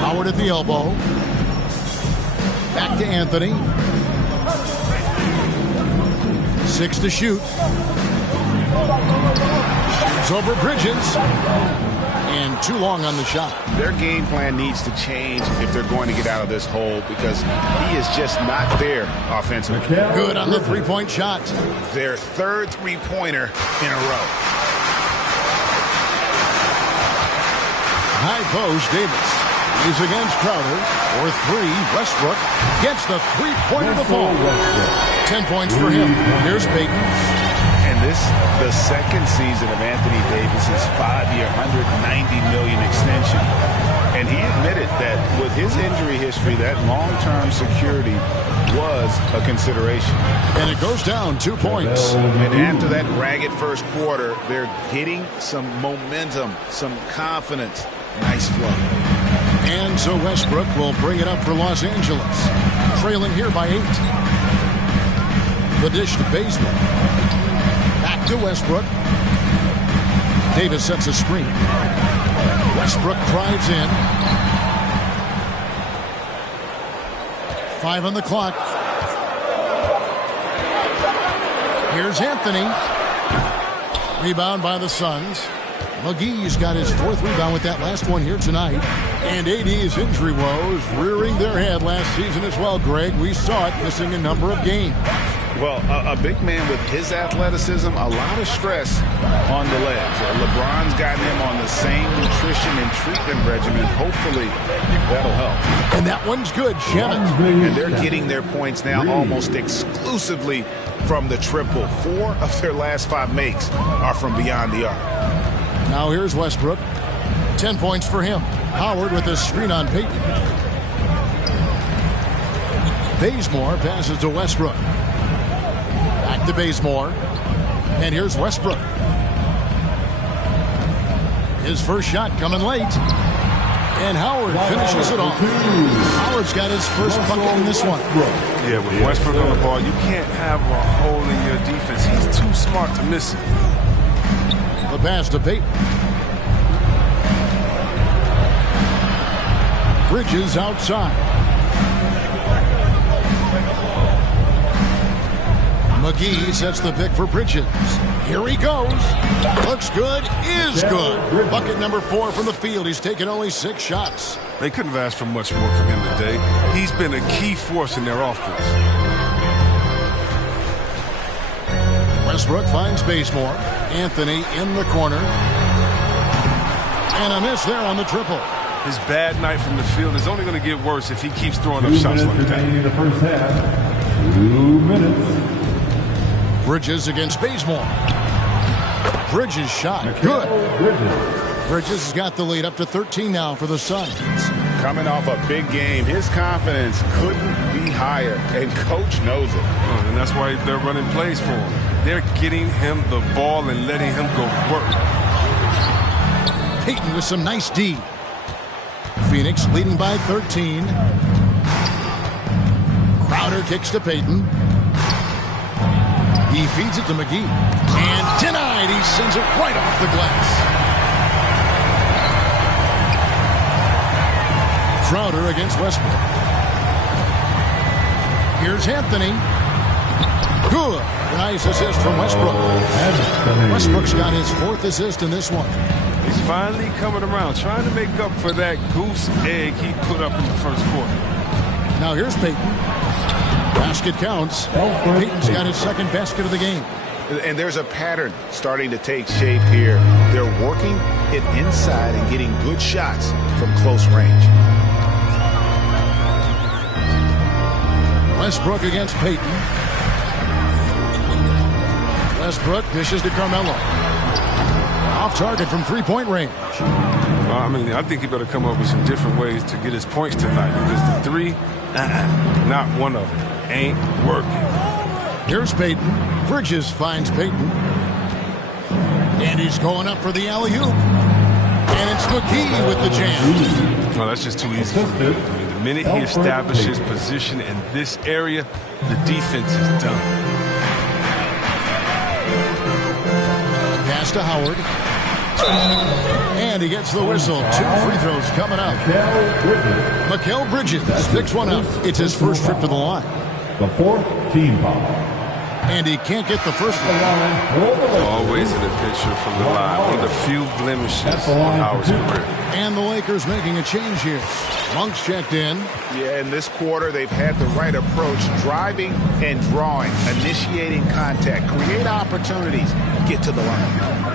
Howard at the elbow. Back to Anthony. 6 to shoot. Shoots over Bridges. And too long on the shot. Their game plan needs to change if they're going to get out of this hole because he is just not there offensively. Good on the three-point shot. Their third three-pointer in a row. High post, Davis. He's against Crowder. For 3, Westbrook gets the three-pointer to fall. 10 points for him. Here's Payton. And this, the second season of Anthony Davis's 5-year, $190 million extension. And he admitted that with his injury history, that long-term security was a consideration. And it goes down 2 points. And after that ragged first quarter, they're getting some momentum, some confidence. Nice flow. And so Westbrook will bring it up for Los Angeles. Trailing here by 8. The dish to Bazemore. Back to Westbrook. Davis sets a screen. Westbrook drives in. 5 on the clock. Here's Anthony. Rebound by the Suns. McGee's got his 4th rebound with that last one here tonight. And AD's injury woes rearing their head last season as well, Greg. We saw it missing a number of games. Well, a big man with his athleticism, a lot of stress on the legs. LeBron's got him on the same nutrition and treatment regimen. Hopefully, that'll help. And that one's good, Shannon. And they're getting their points now almost exclusively from the triple. 4 of their last 5 makes are from beyond the arc. Now here's Westbrook. 10 points for him. Howard with a screen on Payton. Bazemore passes to Westbrook. Back to Bazemore. And here's Westbrook. His first shot coming late. And Howard finishes it off. Howard's got his first bucket in this one. Yeah, with Westbrook on the ball, you can't have a hole in your defense. He's too smart to miss it. The pass to Payton. Bridges outside. McGee sets the pick for Bridges. Here he goes. Looks good, is good. Bucket number 4 from the field. He's taken only 6 shots. They couldn't have asked for much more from him today. He's been a key force in their offense. Westbrook finds Bazemore. Anthony in the corner. And a miss there on the triple. His bad night from the field is only going to get worse if he keeps throwing up shots like that. In the first half, 2 minutes. Bridges against Bazemore. Bridges shot. Good. Bridges has got the lead up to 13 now for the Suns. Coming off a big game, his confidence couldn't be higher, and coach knows it. And that's why they're running plays for him. They're getting him the ball and letting him go work. Payton with some nice D. Phoenix leading by 13. Crowder kicks to Payton. He feeds it to McGee. And denied. He sends it right off the glass. Crowder against Westbrook. Here's Anthony. Good. Nice assist from Westbrook. Westbrook's got his 4th assist in this one. He's finally coming around, trying to make up for that goose egg he put up in the first quarter. Now here's Payton. Basket counts. Payton's got his 2nd basket of the game. And there's a pattern starting to take shape here. They're working it inside and getting good shots from close range. Westbrook against Payton. Westbrook dishes to Carmelo. Off target from 3-point range. I think he better come up with some different ways to get his points tonight, because the 3, not one of them, ain't working. Here's Payton. Bridges finds Payton. And he's going up for the alley-oop. And it's McGee with the jam. No, that's just too easy for me. The minute he establishes position in this area, the defense is done. Pass to Howard. And he gets the whistle. 2 free throws coming up. Mikal Bridges picks one up. It's his first trip to the line. The 4th team foul. And he can't get the first one. Always in the picture from the line. One of the few blemishes on Howard's career. And the Lakers making a change here. Monk's checked in. Yeah, in this quarter, they've had the right approach. Driving and drawing. Initiating contact. Create opportunities. Get to the line.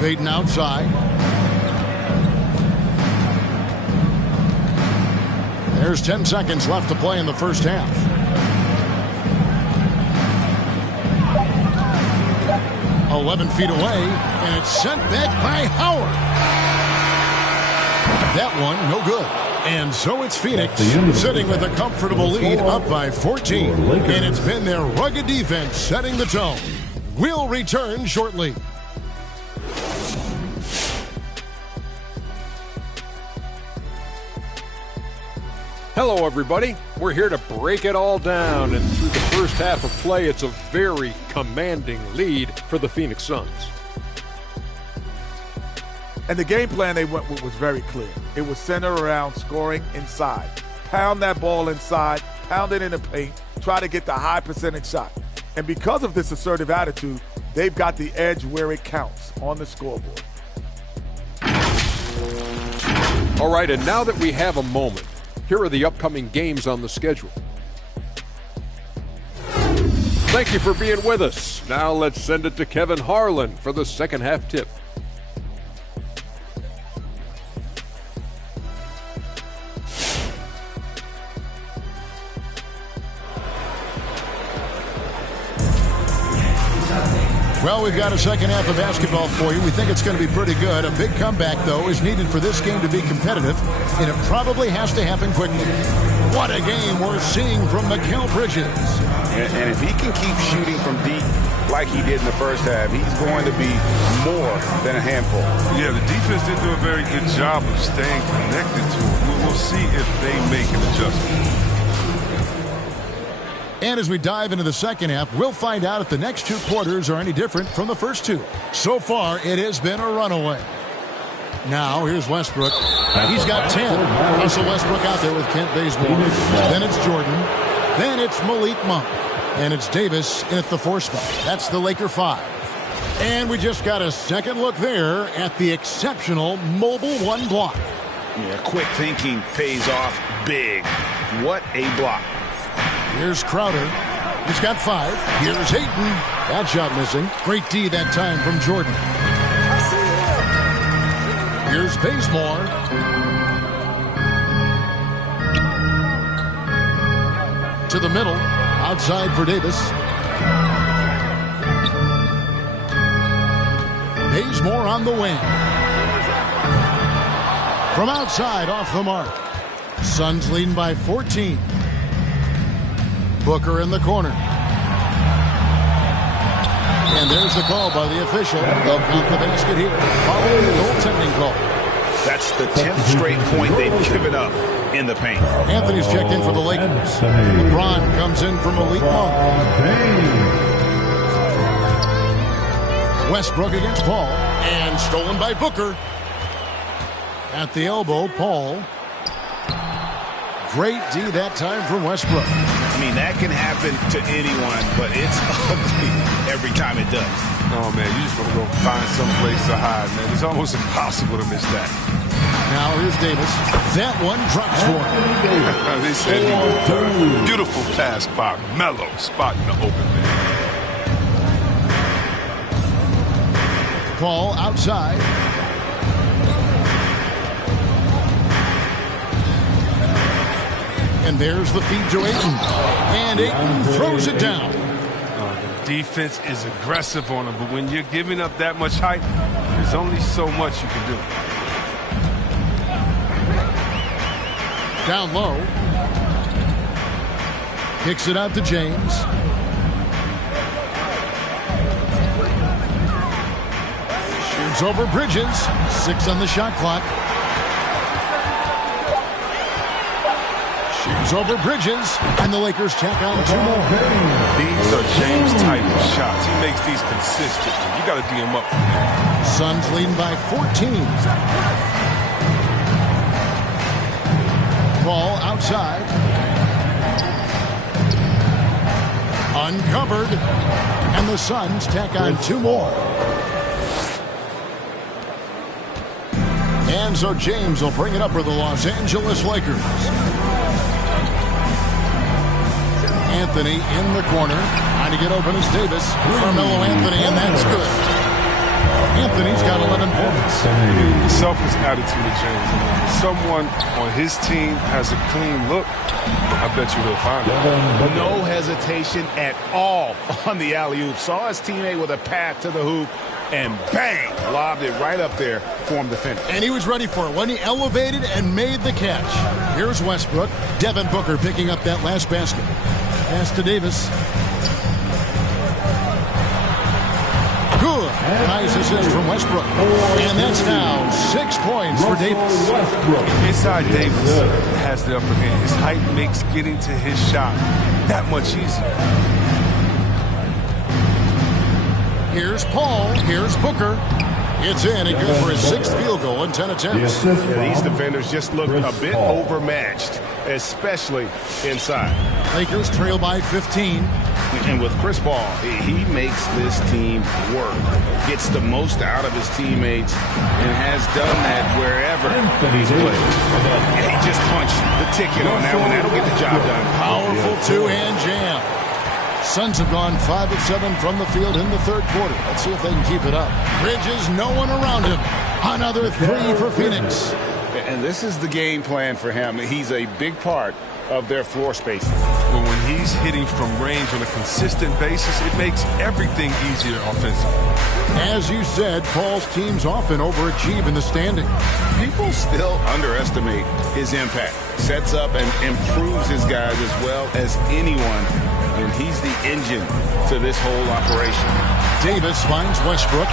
Payton outside. There's 10 seconds left to play in the first half. "11 feet away, and it's sent back by Howard. That one, no good. And so it's Phoenix sitting with a comfortable lead, up by 14. And it's been their rugged defense setting the tone. We'll return shortly. Hello, everybody. We're here to break it all down, and through the first half of play, it's a very commanding lead for the Phoenix Suns. And the game plan they went with was very clear. It was centered around scoring inside. Pound that ball inside, pound it in the paint, try to get the high percentage shot. And because of this assertive attitude, they've got the edge where it counts on the scoreboard. All right, and now that we have a moment, here are the upcoming games on the schedule. Thank you for being with us. Now let's send it to Kevin Harlan for the second half tip. Well, we've got a second half of basketball for you. We think it's going to be pretty good. A big comeback, though, is needed for this game to be competitive, and it probably has to happen quickly. What a game we're seeing from Mikal Bridges. And if he can keep shooting from deep like he did in the first half, he's going to be more than a handful. Yeah, the defense didn't do a very good job of staying connected to him. We'll see if they make an adjustment. And as we dive into the second half, we'll find out if the next 2 quarters are any different from the first 2. So far, it has been a runaway. Now here's Westbrook. He's got 10. Russell Westbrook out there with Kent Bazemore. Then it's Jordan. Then it's Malik Monk. And it's Davis in at the 4 spot. That's the Laker 5. And we just got a second look there at the exceptional Mobile One block. Yeah, quick thinking pays off big. What a block. Here's Crowder. He's got 5. Here's Ayton. That shot missing. Great D that time from Jordan. Here's Bazemore. To the middle. Outside for Davis. Bazemore on the wing. From outside, off the mark. Suns leading by 14. Booker in the corner. And there's the call by the official. They'll count the basket here, following the goaltending call. That's the 10th straight point they've given up in the paint. Anthony's checked in for the Lakers. LeBron comes in for Malik Monk. Westbrook against Paul. And stolen by Booker. At the elbow, Paul. Great D that time from Westbrook. I mean, that can happen to anyone, but it's ugly every time it does. Oh, man, you just want to go find some place to hide, man. It's almost impossible to miss that. Now here's Davis. That one drops for him. They said he was done. Beautiful pass by Melo, spot in the open man. Paul outside. And there's the feed to Ayton. And Ayton throws it down. The defense is aggressive on him, but when you're giving up that much height, there's only so much you can do. Down low. Kicks it out to James. Shoots over Bridges. 6 on the shot clock. Shoots over Bridges. And the Lakers tack on 2 more. These are James type of shots. He makes these consistently. You got to D him up from there. Suns leading by 14. Ball outside. Uncovered. And the Suns tack on 2 more. And so James will bring it up for the Los Angeles Lakers. Anthony in the corner. Trying to get open is Davis. Carmelo Anthony, and that's good. Anthony's got 11 points. The selfless attitude of James. If someone on his team has a clean look, I bet you he'll find it. No hesitation at all on the alley-oop. Saw his teammate with a path to the hoop, and bang, lobbed it right up there for him to finish. And he was ready for it when he elevated and made the catch. Here's Westbrook. Devin Booker picking up that last basket. Pass to Davis. Good. Nice assist from Westbrook. And that's now 6 points for Davis. Inside Davis has the upper hand. His height makes getting to his shot that much easier. Here's Paul. Here's Booker. It's in and good for his 6th field goal in 10 attempts. Yeah, these defenders just look a bit overmatched, especially inside. Lakers trail by 15. And with Chris Paul, he makes this team work, gets the most out of his teammates, and has done that wherever he's played. Yeah, he just punched the ticket on that one. That'll get the job done. Powerful 2-hand jam. Suns have gone 5 of 7 from the field in the 3rd quarter. Let's see if they can keep it up. Bridges, no one around him. Another 3 for Phoenix. And this is the game plan for him. He's a big part of their floor spacing. But when he's hitting from range on a consistent basis, it makes everything easier offensively. As you said, Paul's teams often overachieve in the standing. People still underestimate his impact. Sets up and improves his guys as well as anyone. And he's the engine to this whole operation. Davis finds Westbrook.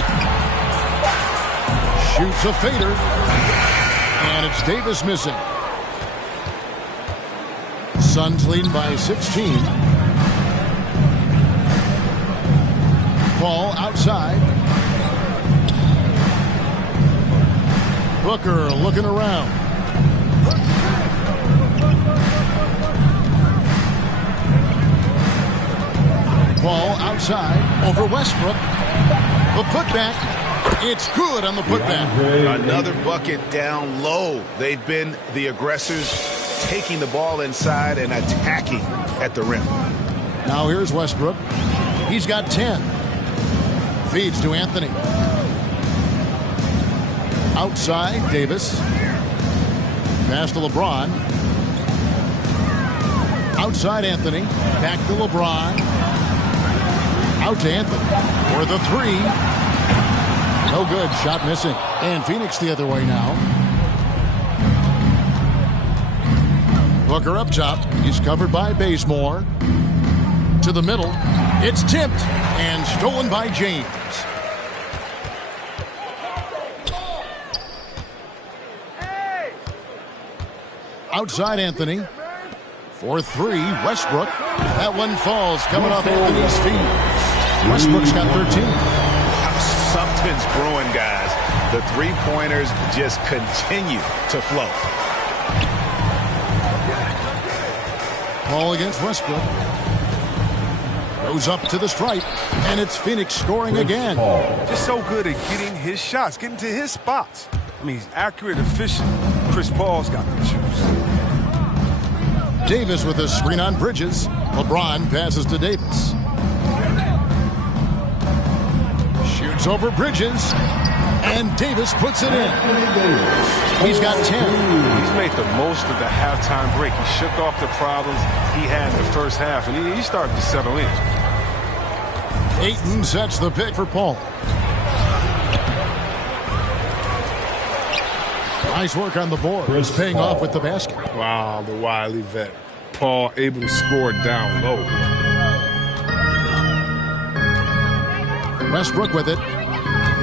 Shoots a fader. And it's Davis missing. Suns leading by 16. Paul outside. Booker looking around. Ball outside over Westbrook. The putback. It's good on the putback. Another bucket down low. They've been the aggressors, taking the ball inside and attacking at the rim. Now here's Westbrook. He's got 10. Feeds to Anthony. Outside, Davis. Pass to LeBron. Outside, Anthony. Back to LeBron. Out to Anthony for the three. No good. Shot missing. And Phoenix the other way now. Booker up top. He's covered by Bazemore. To the middle. It's tipped and stolen by James. Outside Anthony. For three, Westbrook. That one falls coming off Anthony's feet. Westbrook's got 13. Something's brewing, guys. The three-pointers just continue to flow. Ball against Westbrook. Goes up to the stripe, and it's Phoenix scoring again. Just so good at getting his shots, getting to his spots. I mean, he's accurate, efficient. Chris Paul's got the juice. Davis with a screen on Bridges. LeBron passes to Davis. Shoots over Bridges, and Davis puts it in. He's got 10. He's made the most of the halftime break. He shook off the problems he had in the first half, and he started to settle in. Ayton sets the pick for Paul. Nice work on the board. It's paying off with the basket. Wow, the wily vet. Paul able to score down low. Westbrook with it.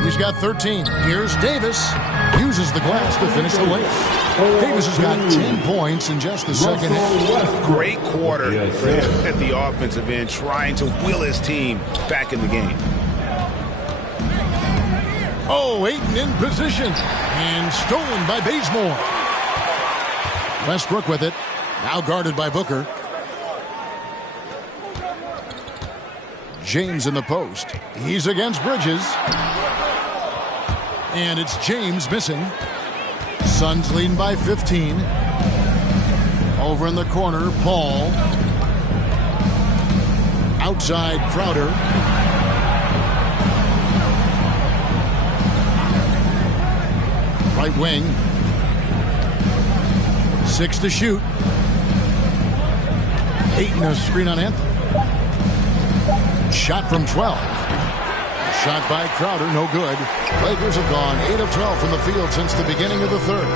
He's got 13. Here's Davis. Uses the glass to finish the layup. Davis has got 10 points in just the second half. Great quarter for him at the offensive end, trying to will his team back in the game. Oh, Ayton in position. And stolen by Bazemore. Westbrook with it. Now guarded by Booker. James in the post. He's against Bridges. And it's James missing. Suns leading by 15. Over in the corner, Paul. Outside, Crowder. Right wing. 6 to shoot. Ayton a screen on Anthony. Shot from 12. Shot by Crowder, no good. Lakers have gone 8 of 12 from the field since the beginning of the third.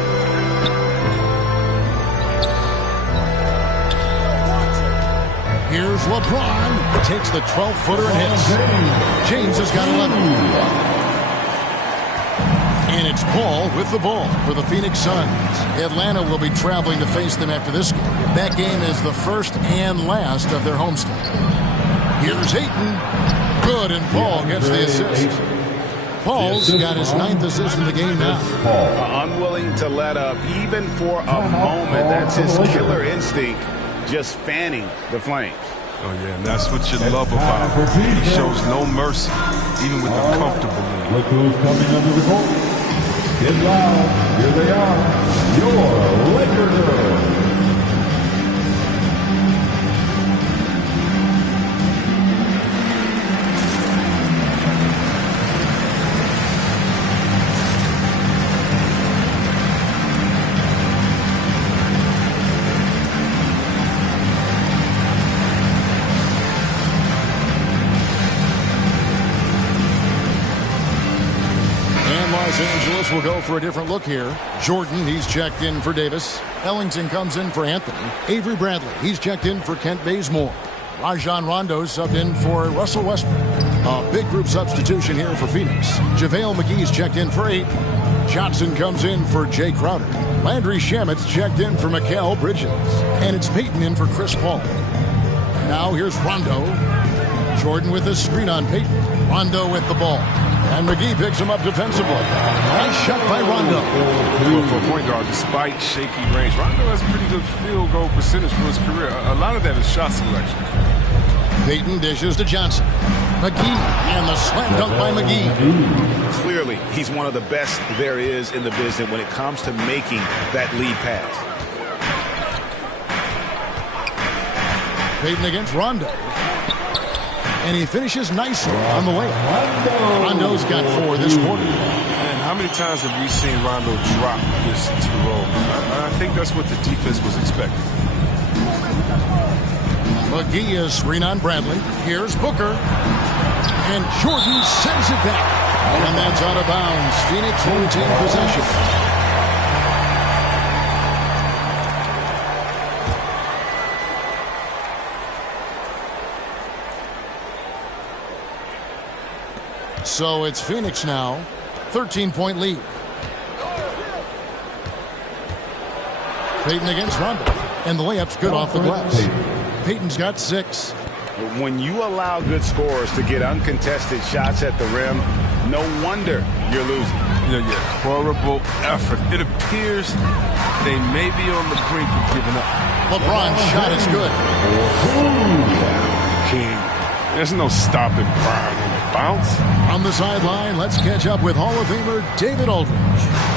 Here's LeBron. Takes the 12-footer and hits. James has got 11. And it's Paul with the ball for the Phoenix Suns. Atlanta will be traveling to face them after this game. That game is the first and last of their homestand. Here's Ayton. Good, and Paul gets the assist. Paul's got his 9th assist in the game now. Unwilling to let up even for a moment. That's his killer instinct, just fanning the flames. Oh, yeah, and that's what you love about him. He shows no mercy, even with the comfortable lead. Look who's coming under the court. Get loud. Here they are. Your Lakers. Los Angeles will go for a different look here. Jordan, he's checked in for Davis. Ellington comes in for Anthony. Avery Bradley, he's checked in for Kent Bazemore. Rajon Rondo subbed in for Russell Westbrook. A big group substitution here for Phoenix. JaVale McGee's checked in for Ayton. Johnson comes in for Jay Crowder. Landry Shamit's checked in for Mikal Bridges. And it's Payton in for Chris Paul. Now here's Rondo. Jordan with a screen on Payton. Rondo with the ball. And McGee picks him up defensively. Nice shot by Rondo. Well, for a point guard, despite shaky range, Rondo has a pretty good field goal percentage for his career. A lot of that is shot selection. Payton dishes to Johnson. McGee, and the slam dunk by McGee. Clearly, he's one of the best there is in the business when it comes to making that lead pass. Payton against Rondo. And he finishes nicely on the way. Rondo's got 4 this quarter. And how many times have we seen Rondo drop this to roll? I think that's what the defense was expecting. McGee is screen on Bradley. Here's Booker. And Jordan sends it back. And that's out of bounds. Phoenix will retain possession. So it's Phoenix now. 13-point lead. Payton against Rondo. And the layup's good off the glass. Payton's got 6. When you allow good scorers to get uncontested shots at the rim, no wonder you're losing. Yeah. Horrible effort. It appears they may be on the brink of giving up. LeBron's shot is good. King. There's no stopping Bron on the bounce. On the sideline, let's catch up with Hall of Famer David Aldridge.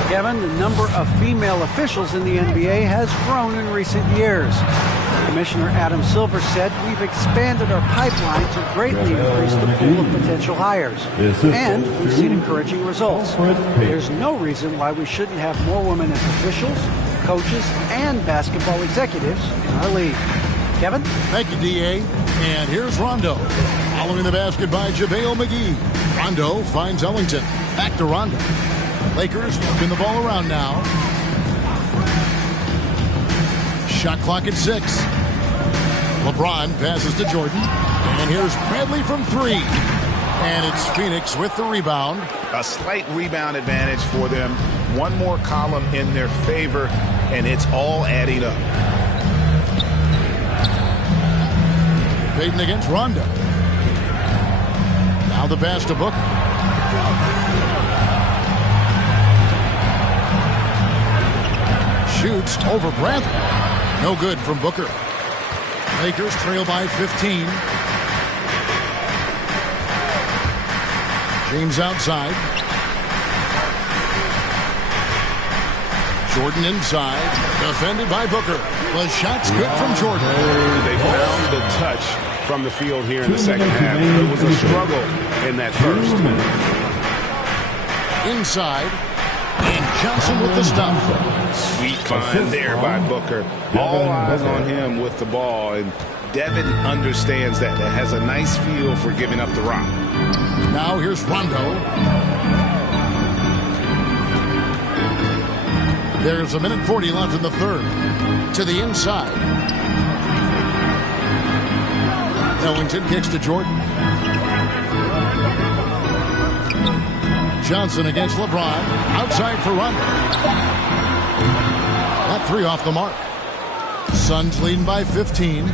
Kevin, the number of female officials in the NBA has grown in recent years. Commissioner Adam Silver said we've expanded our pipeline to greatly increase the pool of potential hires. And we've seen encouraging results. There's no reason why we shouldn't have more women as officials, coaches, and basketball executives in our league. Kevin? Thank you, D.A. And here's Rondo. Following the basket by JaVale McGee. Rondo finds Ellington. Back to Rondo. Lakers working the ball around now. Shot clock at 6. LeBron passes to Jordan. And here's Bradley from 3. And it's Phoenix with the rebound. A slight rebound advantage for them. One more column in their favor, and it's all adding up. Payton against Rondo. Now the pass to Booker. Shoots over Bradley. No good from Booker. Lakers trail by 15. James outside. Jordan inside. Defended by Booker. The shot's good from Jordan. They found the touch from the field here in the second half. It was a struggle in that first. Inside. And Johnson with the stop. Sweet find there by Booker. All eyes on him with the ball. And Devin understands that. That has a nice feel for giving up the rock. Now here's Rondo. There's a minute 40 left in the third. To the inside. Ellington kicks to Jordan. Johnson against LeBron. Outside for Rondo. That 3 off the mark. Suns leading by 15.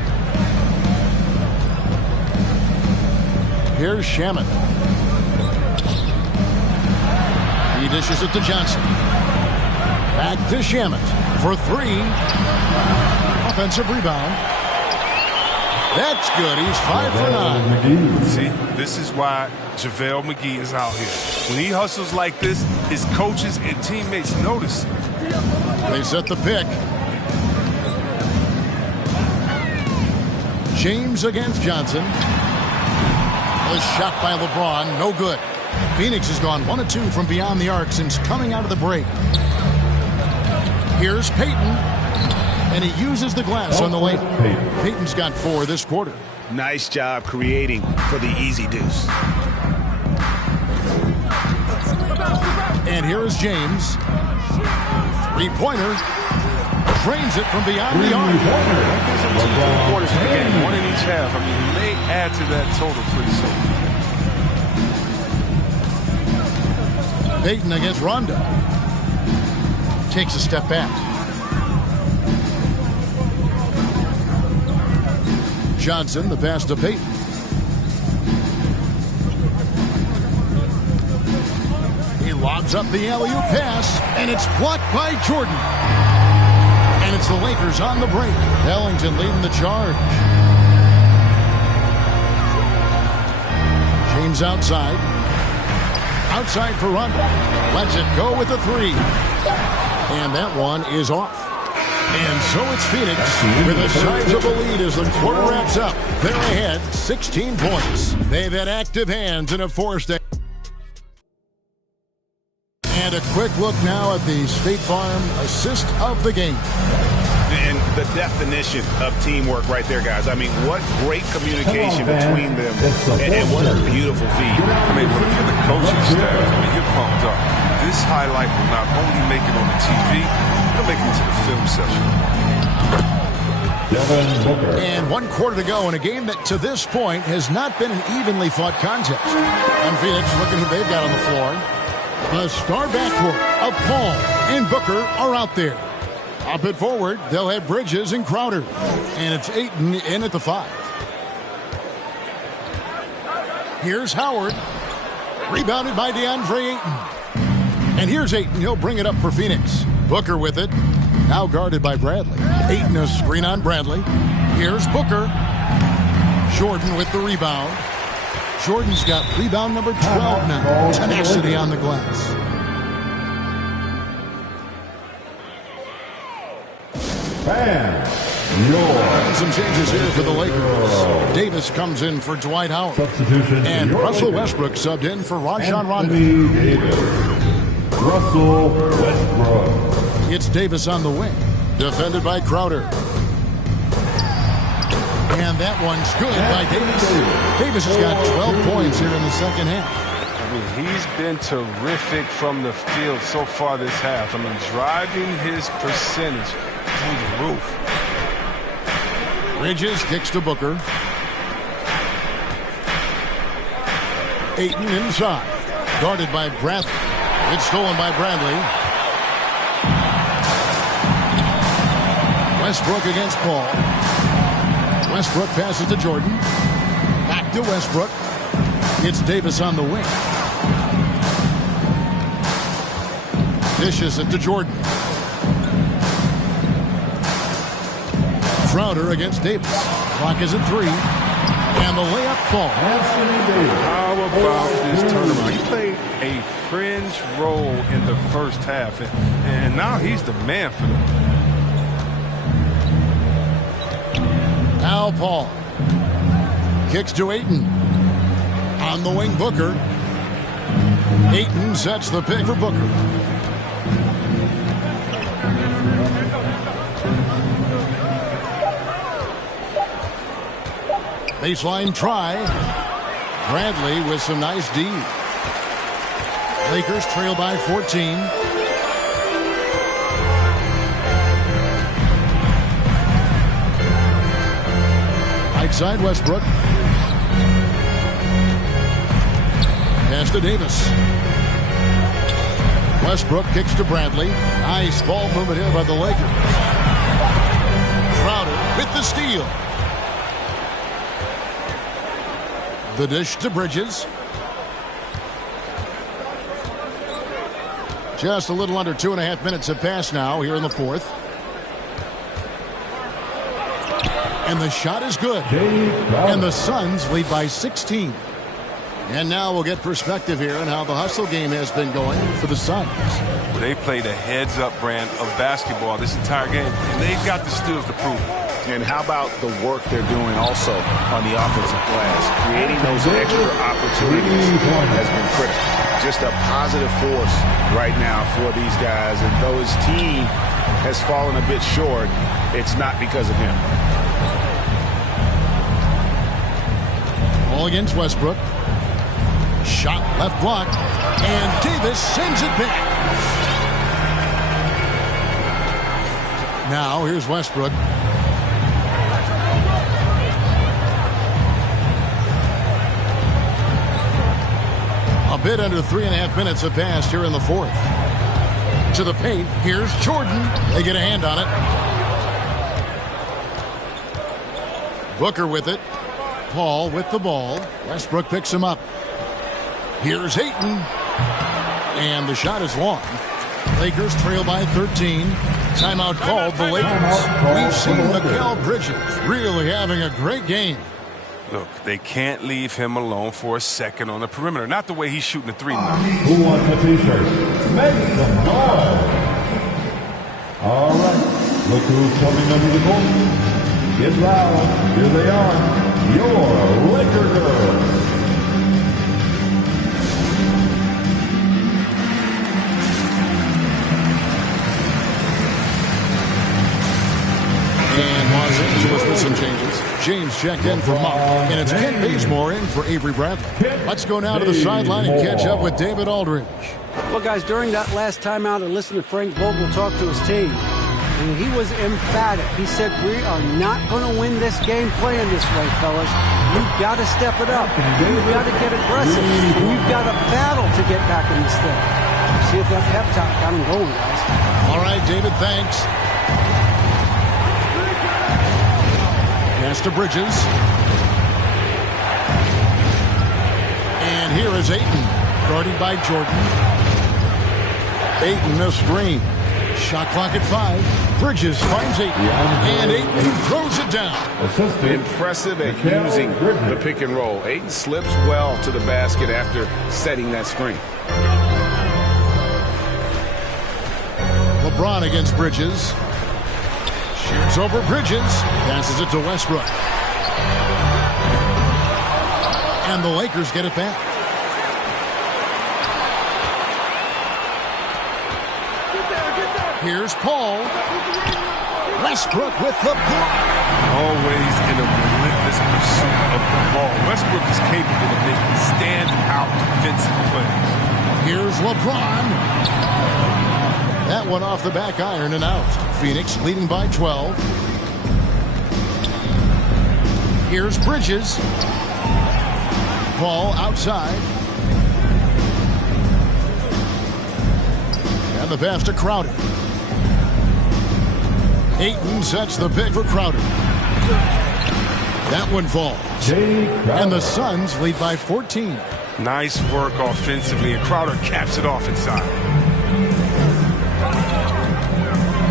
Here's Shamet. He dishes it to Johnson. Back to Shamet for 3. Offensive rebound. That's good. He's 5 for 9. See, this is why JaVale McGee is out here. When he hustles like this, his coaches and teammates notice. They set the pick. James against Johnson. A shot by LeBron. No good. Phoenix has gone 1 of 2 from beyond the arc since coming out of the break. Here's Payton. And he uses the glass on the way. Payton's got 4 this quarter. Nice job creating for the easy deuce. And here is James. 3-pointer. Drains it from beyond the arc. Quarters of the game, 1 in each half. I mean, he may add to that total pretty soon. Payton against Rondo. Takes a step back. Johnson, the pass to Payton. Lobs up the alley-oop pass, and it's blocked by Jordan. And it's the Lakers on the break. Ellington leading the charge. James outside. Outside for Rondo. Lets it go with a three. And that one is off. And so it's Phoenix with a sizable lead as the quarter wraps up. They're ahead 16 points. They've had active hands and have forced it. And a quick look now at the State Farm assist of the game. And the definition of teamwork right there, guys. I mean, what great communication between them, and what a beautiful feed. I mean, if you're the coaching staff, I mean, you're pumped up. This highlight will not only make it on the TV, it'll make it to the film session. And 1 quarter to go in a game that to this point has not been an evenly fought contest. And Phoenix looking who they've got on the floor. The star backcourt of Paul and Booker are out there. Up and forward, they'll have Bridges and Crowder. And it's Ayton in at the 5. Here's Howard. Rebounded by DeAndre Ayton. And here's Ayton. He'll bring it up for Phoenix. Booker with it. Now guarded by Bradley. Ayton a screen on Bradley. Here's Booker. Jordan with the rebound. Jordan's got rebound number 12 now. Tenacity on the glass. Some changes here for the Lakers. Davis comes in for Dwight Howard. And Russell Westbrook subbed in for Rajon Rondo. Russell Westbrook. It's Davis on the wing. Defended by Crowder. And that one's good by Davis. Davis has got 12 points here in the second half. I mean, he's been terrific from the field so far this half. I mean, driving his percentage through the roof. Bridges kicks to Booker. Ayton inside. Guarded by Bradley. It's stolen by Bradley. Westbrook against Paul. Westbrook passes to Jordan. Back to Westbrook. It's Davis on the wing. Dishes it to Jordan. Crowder against Davis. Clock is at 3. And the layup falls. How about this turnaround? He played a fringe role in the first half. And now he's the man for them. Now Paul. Kicks to Ayton. On the wing, Booker. Ayton sets the pick for Booker. Baseline try. Bradley with some nice D. Lakers trail by 14. Right side, Westbrook. Pass to Davis. Westbrook kicks to Bradley. Nice ball movement here by the Lakers. Crowder with the steal. The dish to Bridges. Just a little under 2.5 minutes have passed now here in the fourth. And the shot is good. And the Suns lead by 16. And now we'll get perspective here on how the hustle game has been going for the Suns. Well, they played a heads-up brand of basketball this entire game, and they've got the skills to prove it. And how about the work they're doing also on the offensive glass? Creating those extra opportunities has been critical. Just a positive force right now for these guys. And though his team has fallen a bit short, it's not because of him. All against Westbrook. Shot left block. And Davis sends it back. Now here's Westbrook. A bit under 3.5 minutes have passed here in the fourth. To the paint. Here's Jordan. They get a hand on it. Booker with it. Paul with the ball. Westbrook picks him up. Here's Ayton. And the shot is long. Lakers trail by 13. Timeout called the Lakers. We've seen Mikal Bridges really having a great game. Look, they can't leave him alone for a second on the perimeter. Not the way he's shooting the three now. Who wants a t-shirt? Make some noise. All right. Look who's coming under the court. Get loud. Here they are. Your Laker girls. And Los Angeles with some changes. James checked in for Monk, and it's Kent Bazemore in for Avery Bradley. Let's go now to the sideline and catch up with David Aldridge. Well, guys, during that last timeout, I listened to Frank Vogel talk to his team, and he was emphatic. He said, we are not going to win this game playing this way, fellas. You've got to step it up. You've got to get aggressive. And you've got to battle to get back in this thing. See if that pep talk got him going, guys. All right, David, thanks. Pass to Bridges. And here is Ayton, guarded by Jordan. Ayton, a screen. Shot clock at 5. Bridges finds Ayton. And Ayton throws it down. Impressive at using the pick and roll. Ayton slips well to the basket after setting that screen. LeBron against Bridges. Shoots over Bridges. Passes it to Westbrook. And the Lakers get it back. Here's Paul. Westbrook with the block. Always in a relentless pursuit of the ball. Westbrook is capable of making stand-out defensive plays. Here's LeBron. That one off the back iron and out. Phoenix leading by 12. Here's Bridges. Ball outside. And the pass to Crowder. Ayton sets the pick for Crowder. That one falls. And the Suns lead by 14. Nice work offensively, and Crowder caps it off inside.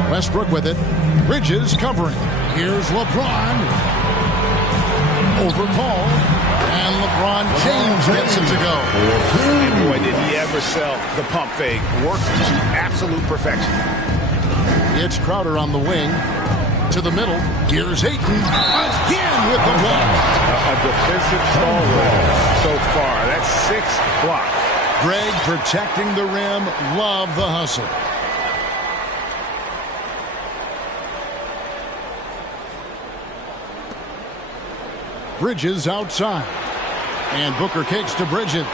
Westbrook with it. Bridges covering. Here's LeBron. Over Paul. And LeBron James gets it to go. And boy, did he ever sell the pump fake. Worked to absolute perfection. It's Crowder on the wing. To the middle. Here's Ayton. Again with the block. A defensive stalwart so far. That's 6 blocks. Greg protecting the rim. Love the hustle. Bridges outside. And Booker kicks to Bridges.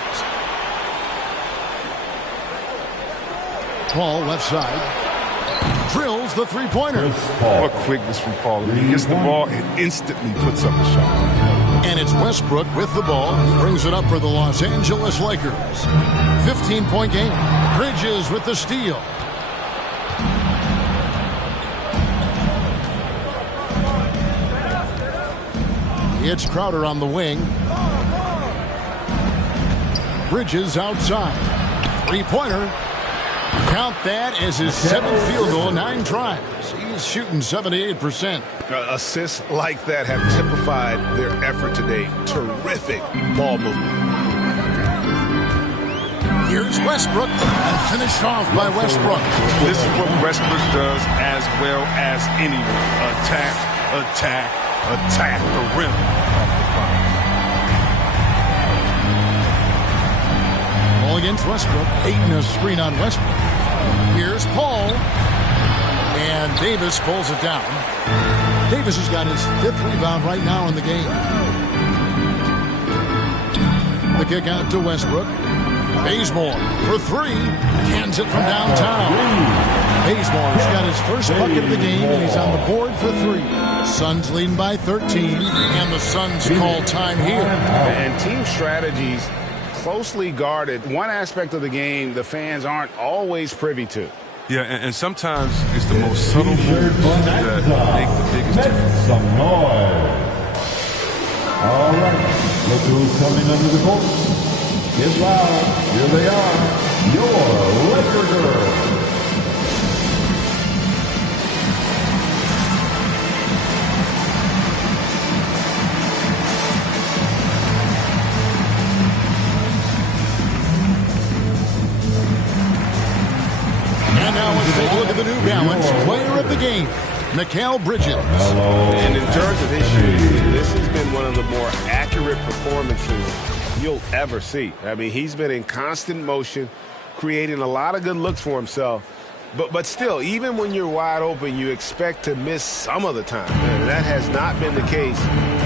Paul left side. Drills the three-pointer. What quickness from Paul. When he gets the ball, it instantly puts up a shot. And it's Westbrook with the ball. He brings it up for the Los Angeles Lakers. 15-point game. Bridges with the steal. It's Crowder on the wing. Bridges outside. Three-pointer. Count that as his 7th field goal, 9 tries. He's shooting 78%. Assists like that have typified their effort today. Terrific ball movement. Here's Westbrook, and finished off by Westbrook. This is what Westbrook does as well as anyone. Attack, attack, attack the rim off the box. Ball against Westbrook. Ayton a screen on Westbrook. Here's Paul. And Davis pulls it down. Davis has got his 5th rebound right now in the game. The kick out to Westbrook. Bazemore for 3. Cans it from downtown. Bazemore's got his first bucket of the game, and he's on the board for 3. Suns leading by 13, and the Suns call time here. And team strategies closely guarded. One aspect of the game the fans aren't always privy to. Yeah, and sometimes it's the most subtle moves that make the biggest difference. Some noise. All right, look who's coming under the court. Get loud. Here they are. Your a look at the New Balance player of the game, Mikal Bridges. And in terms of his shooting, this has been one of the more accurate performances you'll ever see. I mean, he's been in constant motion, creating a lot of good looks for himself. But still, even when you're wide open, you expect to miss some of the time. And that has not been the case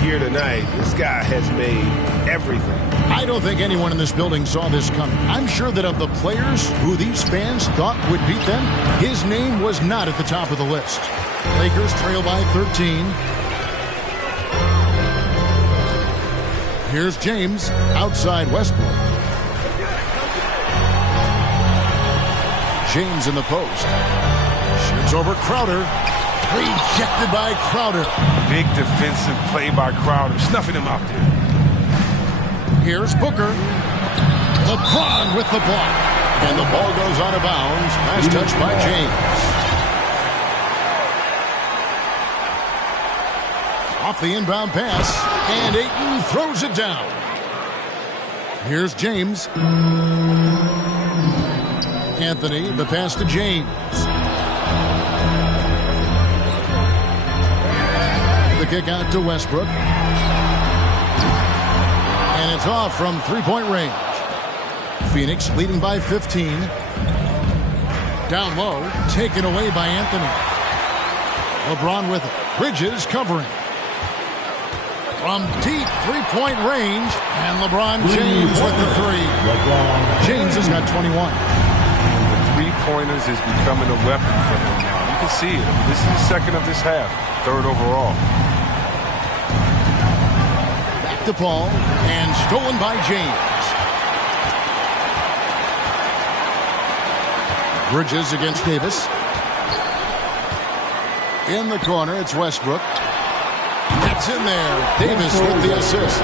here tonight. This guy has made everything. I don't think anyone in this building saw this coming. I'm sure that of the players who these fans thought would beat them, his name was not at the top of the list. Lakers trail by 13. Here's James outside Westbrook. James in the post. Shoots over Crowder. Rejected by Crowder. Big defensive play by Crowder, snuffing him out there. Here's Booker. LeBron with the block. And the ball goes out of bounds. Nice touch by James. Off the inbound pass. And Ayton throws it down. Here's James. Anthony, the pass to James. The kick out to Westbrook. And it's off from three-point range. Phoenix leading by 15. Down low, taken away by Anthony. LeBron with it. Bridges covering. From deep three-point range. And LeBron James with the three. James has got 21. Three-pointers is becoming a weapon for him now. You can see it. This is the second of this half, third overall. Back to Paul, and stolen by James. Bridges against Davis. In the corner, it's Westbrook. Gets in there. Davis with the assist.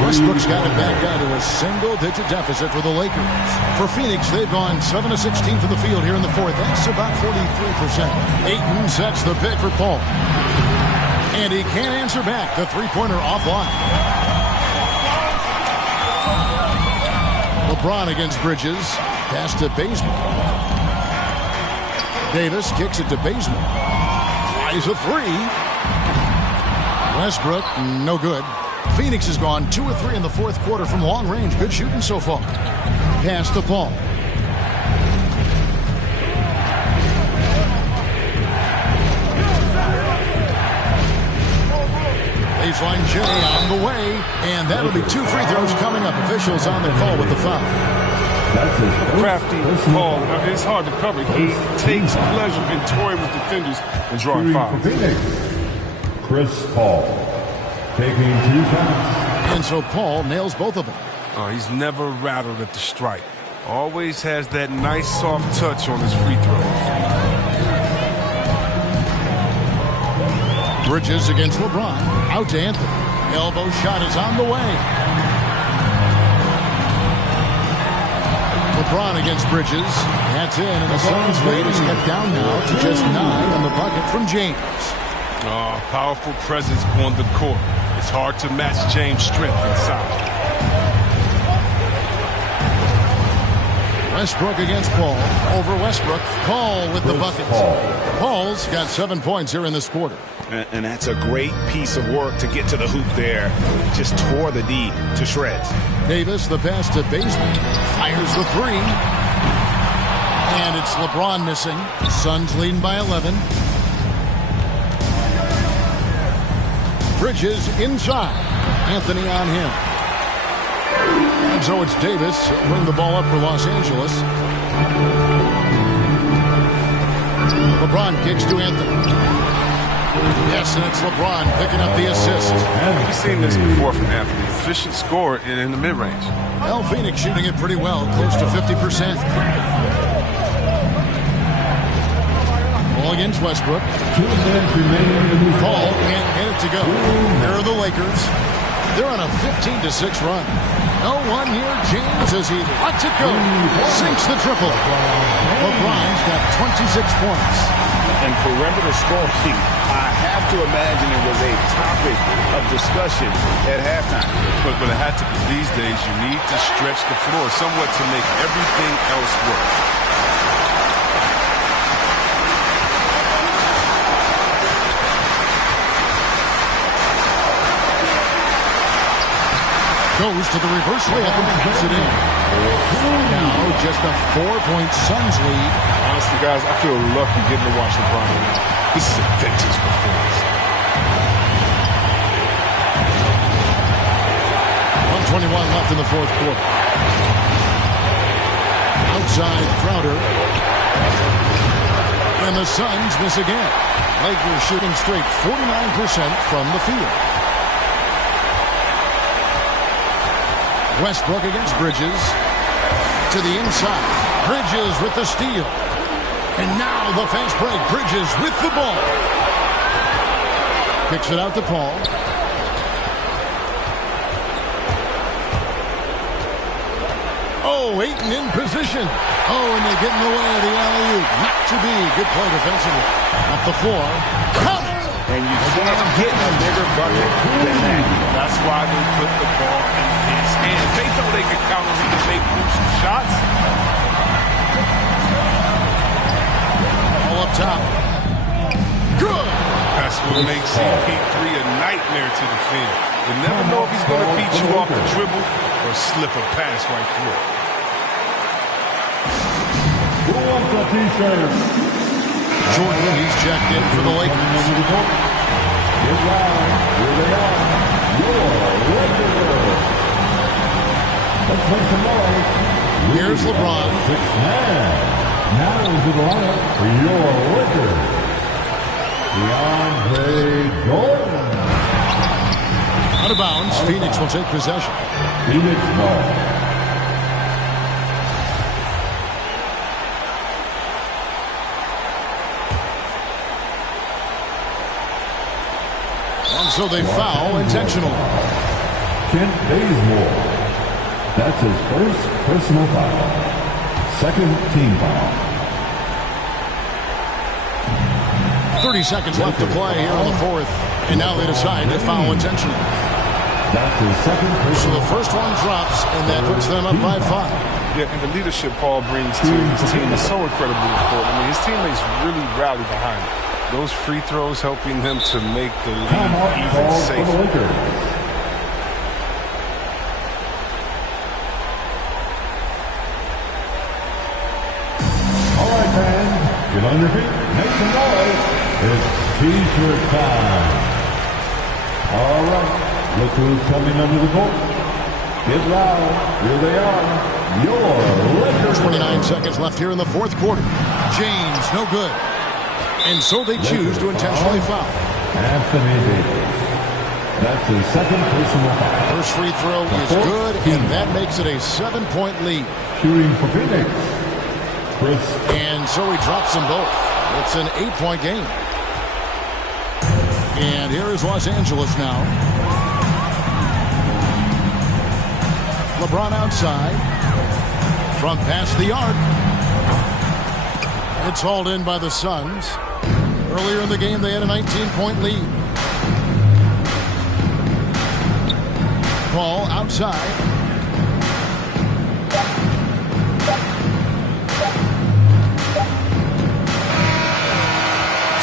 Westbrook's got it back down to a single-digit deficit for the Lakers. For Phoenix, they've gone 7 of 16 from the field here in the fourth. That's about 43%. Ayton sets the pick for Paul. And he can't answer back. The three-pointer offline. LeBron against Bridges. Pass to Bazemore. Davis kicks it to Bazemore. Tries a three. Westbrook, no good. Phoenix has gone 2 of 3 in the fourth quarter from long range. Good shooting so far. Pass to Paul. Baseline J on the way. And that'll be 2 free throws coming up. Officials on the call with the foul. Crafty call. It's hard to cover. He takes pleasure in toying with defenders and drawing fouls. Chris Paul taking 2 shots. And so Paul nails both of them. He's never rattled at the strike. Always has that nice soft touch on his free throws. Bridges against LeBron. Out to Anthony. Elbow shot is on the way. LeBron against Bridges. That's in, and the Suns' lead is cut down now to just 9 on the bucket from James. Powerful presence on the court. It's hard to match James' strength inside. Westbrook against Paul. Over Westbrook. Paul with the bucket. Paul's got 7 points here in this quarter. And that's a great piece of work to get to the hoop there. Just tore the D to shreds. Davis, the pass to Bazemore. Fires the three. And it's LeBron missing. Suns leading by 11. Bridges inside. Anthony on him. And so it's Davis. Bring the ball up for Los Angeles. LeBron kicks to Anthony. Yes, and it's LeBron picking up the assist. We've seen this before from Anthony. Efficient score in the mid-range. Well, Phoenix shooting it pretty well, close to 50%. Ball against Westbrook. 2 minutes remaining in the Paul can't get it to go. There are the Lakers. They're on a 15-6 run. No one near James as he lets it go. Sinks the triple. LeBron's got 26 points. And perimeter scoring, I have to imagine it was a topic of discussion at halftime. But it had to be. These days, you need to stretch the floor somewhat to make everything else work. goes to the reverse layup and puts it in. Now just a 4-point Suns lead. Honestly, guys, I feel lucky getting to watch LeBron now. This is a vintage performance. 1:21 left in the fourth quarter. Outside Crowder. And the Suns miss again. Lakers shooting straight 49% from the field. Westbrook against Bridges. To the inside. Bridges with the steal. And now the fast break. Bridges with the ball. Kicks it out to Paul. Oh, Ayton in position. Oh, and they get in the way of the alley-oop. Not to be. Good play defensively. Up the floor. Count it! And you can't get a bigger bucket than that. That's why they put the ball in his hand. They thought they could counter him to make some shots. All up top. Good! That's what makes CP3 a nightmare to defend. You never know if he's going to beat you off the dribble or slip a pass right through it. Jordan, he's checked in for the Lakers. Here's LeBron. Now into the lineup for your Lakers, DeAndre Jordan. Out of bounds, Phoenix will take possession. Phoenix ball. And so they foul intentionally. Kent Bazemore. That's his first personal foul. Second team foul. 30 seconds left to play here in the fourth. And now they decide to foul intentionally. That's his second personal. So the first one drops, and that puts them up by 5. Yeah, and the leadership Paul brings to his team is so incredibly important. I mean, his teammates really rally behind him. Those free throws helping them to make the lead even safer. All right, fans, get on your feet, make some noise. It's T-shirt time. All right, look who's coming under the court. Get loud. Here they are. Your Lakers. 29 seconds left here in the fourth quarter. James, no good. And so they choose to intentionally foul. Anthony Davis. That's his second personal foul. First free throw is good, and that makes it a 7-point lead. Shooting for Phoenix. Chris. And so he drops them both. It's an 8-point game. And here is Los Angeles now. LeBron outside. Front past the arc. It's hauled in by the Suns. Earlier in the game, they had a 19-point lead. Ball outside.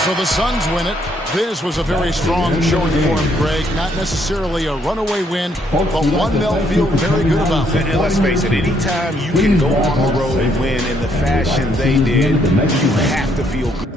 So the Suns win it. This was a very strong showing for him, Greg. Not necessarily a runaway win, but one they'll feel very good about. And let's face it, anytime you can go on the road and win in the fashion they did, you have to feel good.